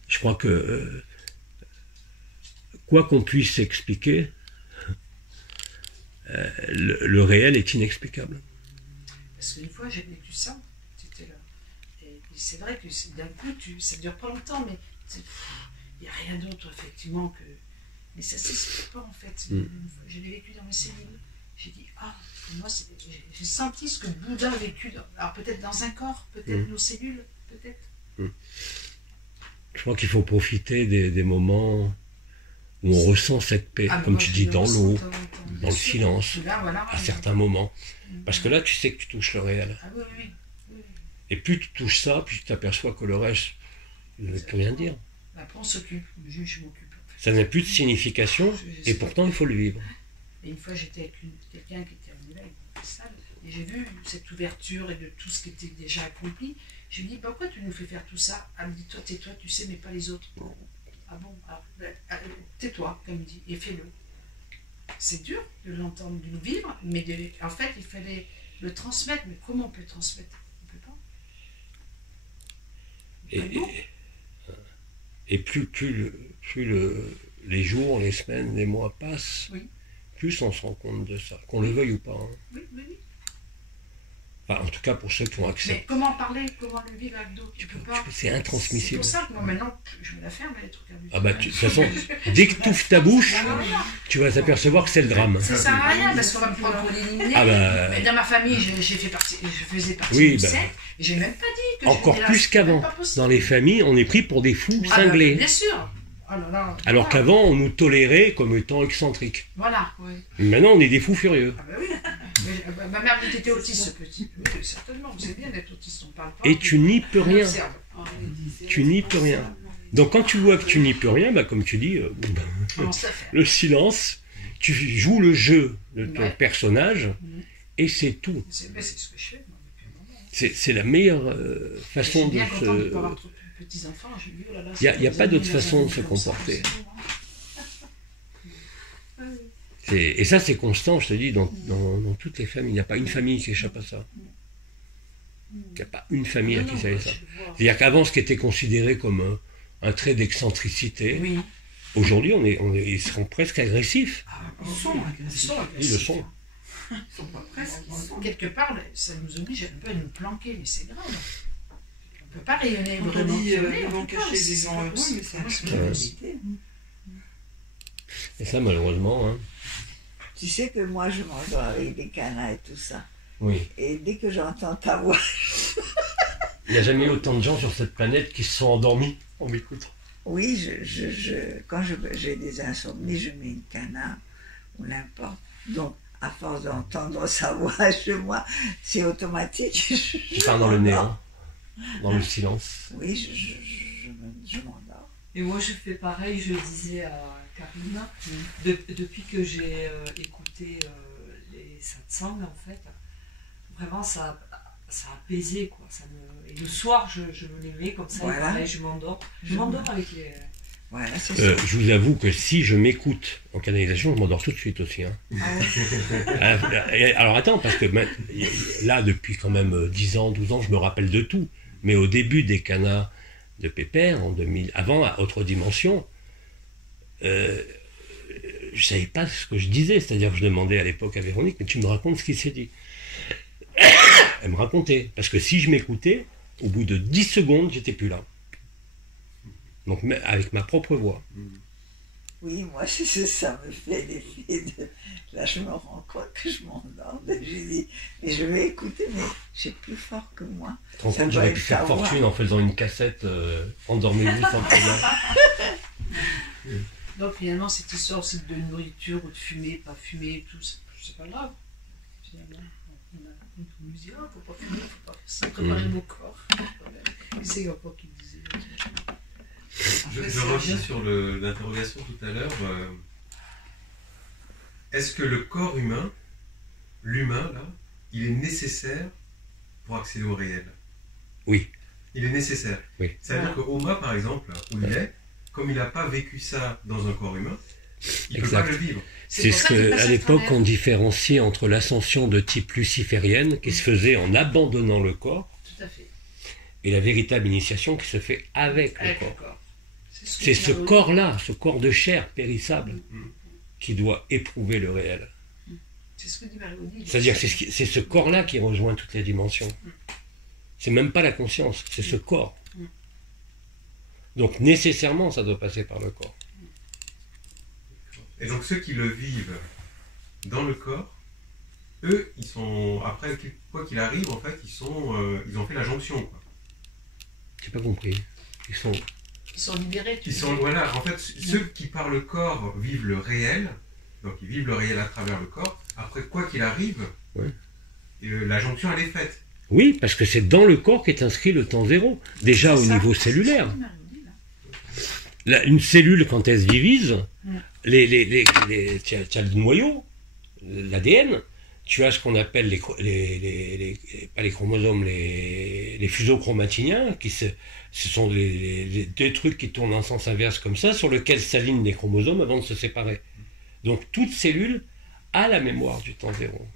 Je crois que, quoi qu'on puisse expliquer, le réel est inexplicable. Parce qu'une fois, j'ai vécu ça, c'était là. Et c'est vrai que d'un coup, ça ne dure pas longtemps, mais il n'y a rien d'autre, effectivement, que... Mais ça ne s'explique pas, en fait. Je l'ai vécu dans mes cellules. J'ai dit, moi, j'ai senti ce que le Bouddha a vécu. Alors peut-être dans un corps, peut-être nos cellules, peut-être. Je crois qu'il faut profiter des moments où on ressent cette paix, comme tu dis, dans l'eau, dans le silence, là, voilà, à certains moments. Parce que là, tu sais que tu touches le réel. Ah oui, oui, oui. Et plus tu touches ça, plus tu t'aperçois que le reste ne veut plus rien dire. Après, on s'occupe, je m'occupe. Ça n'a plus de signification, et pourtant, il faut le vivre. Et une fois, j'étais avec quelqu'un qui était venu là, dans la salle, et j'ai vu cette ouverture et de tout ce qui était déjà accompli. Je lui ai dit, pourquoi tu nous fais faire tout ça? Elle me dit, toi, tais-toi, tu sais, mais pas les autres. Ah bon? Alors, tais-toi, comme il dit, et fais-le. C'est dur de l'entendre, de le vivre, mais en fait, il fallait le transmettre. Mais comment on peut le transmettre? On ne peut pas. Et plus les jours, les semaines, les mois passent, plus on se rend compte de ça, qu'on le veuille ou pas. Hein. Oui, oui, oui. Enfin, en tout cas pour ceux qui ont accès. Mais comment parler, comment le vivre avec d'autres? Tu peux pas. C'est intransmissible. C'est pour ça que moi maintenant, je me la ferme les trucs à lui. Ah bah de toute façon, dès que tu ouvres ta bouche, tu vas t'apercevoir que c'est le drame. Ça sert à rien parce qu'on va me prendre pour l'éliminer. Ah bah... Mais dans ma famille, je faisais partie oui, du secte, et j'ai même pas dit que encore plus qu'avant. Dans les familles, on est pris pour des fous cinglés. Bien sûr. Oh là là, alors voilà. qu'avant, on nous tolérait comme étant excentriques. Voilà, oui. Maintenant, on est des fous furieux. Ah bah oui. Ma mère dit que t'étais autiste, ce petit. Oui, certainement, c'est bien d'être autiste, on parle pas. Et tu n'y peux rien. Tu n'y peux rien. Donc quand tu vois que tu n'y peux rien, bah, comme tu dis, le silence, tu joues le jeu de ton personnage, et c'est tout. C'est ce que je fais, moi, depuis un moment. C'est la meilleure façon de se... Il n'y a pas d'autre façon de se comporter. Et ça, c'est constant, je te dis, dans toutes les familles. Il n'y a pas une famille qui échappe à ça. Il n'y a pas une famille à qui ça est ça. C'est-à-dire qu'avant, ce qui était considéré comme un trait d'excentricité, aujourd'hui, ils seront presque agressifs. Ils sont agressifs. Ils le sont. Ils sont pas presque, ils sont. Quelque part, ça nous oblige un peu à nous planquer, mais c'est grave. On ne peut pas rayonner. On dit ils vont cacher des gens heureux, mais c'est la réalité. Et ça, malheureusement... Hein. Tu sais que moi, je m'endors avec des canards et tout ça. Oui. Et dès que j'entends ta voix... Il n'y a jamais eu autant de gens sur cette planète qui se sont endormis en m'écoutant. Oui, quand j'ai des insomnies, je mets une canard ou n'importe. Donc, à force d'entendre sa voix chez moi, c'est automatique. Tu pars dans le néant, dans le silence. Oui, je m'endors. Et moi, je fais pareil, je disais à Karina, depuis que j'ai écouté les satsangs, en fait, vraiment, ça a apaisé, quoi. Et le soir, je me les mets comme ça, voilà. et pareil, je m'endors. Je m'endors avec Voilà, c'est ça. Je vous avoue que si je m'écoute en canalisation, je m'endors tout de suite aussi. Hein. Alors attends, parce que là, depuis quand même 10 ans, 12 ans, je me rappelle de tout. Mais au début des canas de Pépère, en 2000, avant, à Autre Dimension, je savais pas ce que je disais. C'est-à-dire que je demandais à l'époque à Véronique, mais tu me racontes ce qui s'est dit. Elle me racontait. Parce que si je m'écoutais, au bout de 10 secondes, j'étais plus là. Donc avec ma propre voix. Oui, moi, ça me fait l'effet de... Là, je me rends compte que je m'endors. J'ai dit, mais je vais écouter, mais c'est plus fort que moi. Tu te rends compte, j'aurais pu faire fortune en faisant une cassette endormez-vous sans problème. Donc finalement, cette histoire aussi de nourriture ou de fumer, pas fumer, tout, c'est pas grave. Finalement, on nous dit, ah, faut pas fumer, faut pas faire ça, préparer mon corps. C'est encore qui disait. Je reviens sur l'interrogation tout à l'heure. Est-ce que le corps humain, l'humain, là, il est nécessaire pour accéder au réel? Oui. Il est nécessaire. Oui. Ça veut dire que Oma, par exemple, où il est, comme il n'a pas vécu ça dans un corps humain, il ne peut pas le vivre. C'est ce qu'à l'époque on différenciait entre l'ascension de type luciférienne qui se faisait en abandonnant le corps. Tout à fait. Et la véritable initiation qui se fait avec le corps. C'est ce corps-là, ce corps de chair périssable, qui doit éprouver le réel. C'est ce que dit Marie-Odile. C'est-à-dire que c'est ce corps-là qui rejoint toutes les dimensions. C'est même pas la conscience, c'est ce corps. Donc nécessairement, ça doit passer par le corps. Et donc ceux qui le vivent dans le corps, eux, ils sont, après, quoi qu'il arrive, en fait, ils ont fait la jonction, quoi. J'ai pas compris. Ils sont libérés. Voilà, en fait, ceux qui par le corps vivent le réel, donc ils vivent le réel à travers le corps, après quoi qu'il arrive, la jonction elle est faite. Oui, parce que c'est dans le corps qu'est inscrit le temps zéro. Déjà au niveau cellulaire. Une cellule, quand elle se divise, tu as le noyau, l'ADN, tu as ce qu'on appelle pas les chromosomes, les fuseaux chromatiniens, ce sont des trucs qui tournent en sens inverse comme ça, sur lesquels s'alignent les chromosomes avant de se séparer. Donc toute cellule a la mémoire du temps zéro.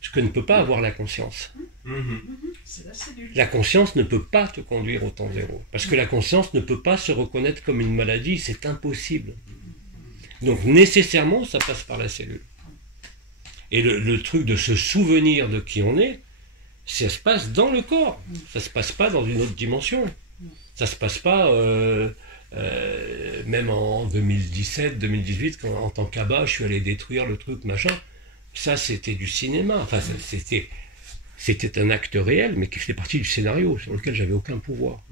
Ce que ne peut pas avoir la conscience. C'est la cellule. La conscience ne peut pas te conduire au temps zéro. Parce que la conscience ne peut pas se reconnaître comme une maladie, c'est impossible. Donc nécessairement, ça passe par la cellule. Et le truc de se souvenir de qui on est, ça se passe dans le corps. Ça se passe pas dans une autre dimension. Ça se passe pas même en 2017, 2018, quand en tant qu'abbé, je suis allé détruire le truc, machin. Ça, c'était du cinéma. Enfin, c'était un acte réel, mais qui faisait partie du scénario, sur lequel j'avais aucun pouvoir.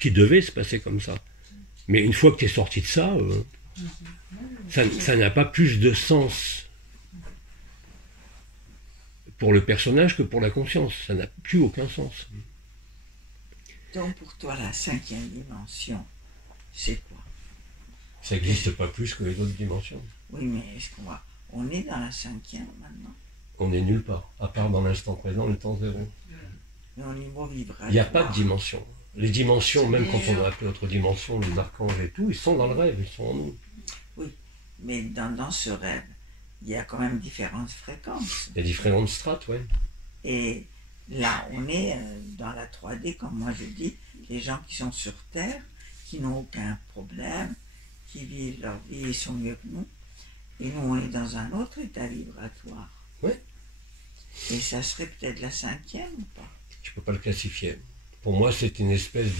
Qui devait se passer comme ça. Mais une fois que tu es sorti de ça, ça n'a pas plus de sens pour le personnage que pour la conscience. Ça n'a plus aucun sens. Donc pour toi, la 5e dimension, c'est quoi? Ça n'existe pas plus que les autres dimensions. Oui, mais est-ce on est dans la 5e maintenant? On n'est nulle part, à part dans l'instant présent, le temps zéro. Mais on y vivra. Il n'y a pas de dimension. Les dimensions, même quand on a appelé autre dimension, les archanges et tout, ils sont dans le rêve, ils sont en nous. Oui, mais dans ce rêve, il y a quand même différentes fréquences. Il y a différentes strates, oui. Et là, on est dans la 3D, comme moi je dis, les gens qui sont sur Terre, qui n'ont aucun problème, qui vivent leur vie, ils sont mieux que nous. Et nous, on est dans un autre état vibratoire. Oui. Et ça serait peut-être la 5e ou pas? Je ne peux pas le classifier. Pour moi, c'est une espèce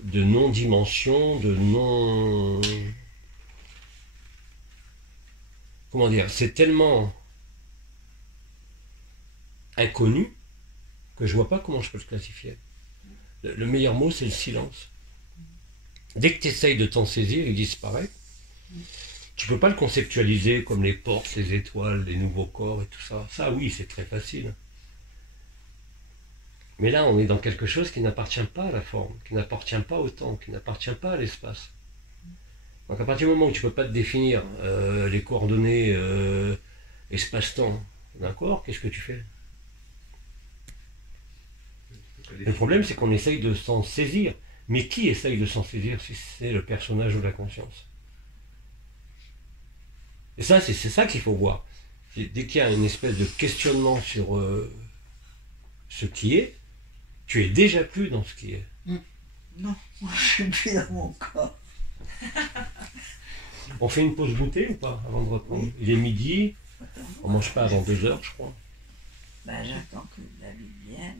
de non-dimension, de non... Comment dire? C'est tellement inconnu que je ne vois pas comment je peux le classifier. Le meilleur mot, c'est le silence. Dès que tu essayes de t'en saisir, il disparaît. Tu ne peux pas le conceptualiser comme les portes, les étoiles, les nouveaux corps et tout ça. Ça, oui, c'est très facile. Mais là, on est dans quelque chose qui n'appartient pas à la forme, qui n'appartient pas au temps, qui n'appartient pas à l'espace. Donc à partir du moment où tu ne peux pas te définir les coordonnées espace-temps d'un corps, qu'est-ce que tu fais? Le problème, c'est qu'on essaye de s'en saisir. Mais qui essaye de s'en saisir si c'est le personnage ou la conscience? Et ça, c'est ça qu'il faut voir. Dès qu'il y a une espèce de questionnement sur ce qui est, tu es déjà plus dans ce qui est. Non, moi je suis plus dans mon corps. On fait une pause goûter ou pas avant de reprendre? Oui. Il est midi, Attends, on mange pas avant 2 heures, je crois. ben, j'attends que David vienne.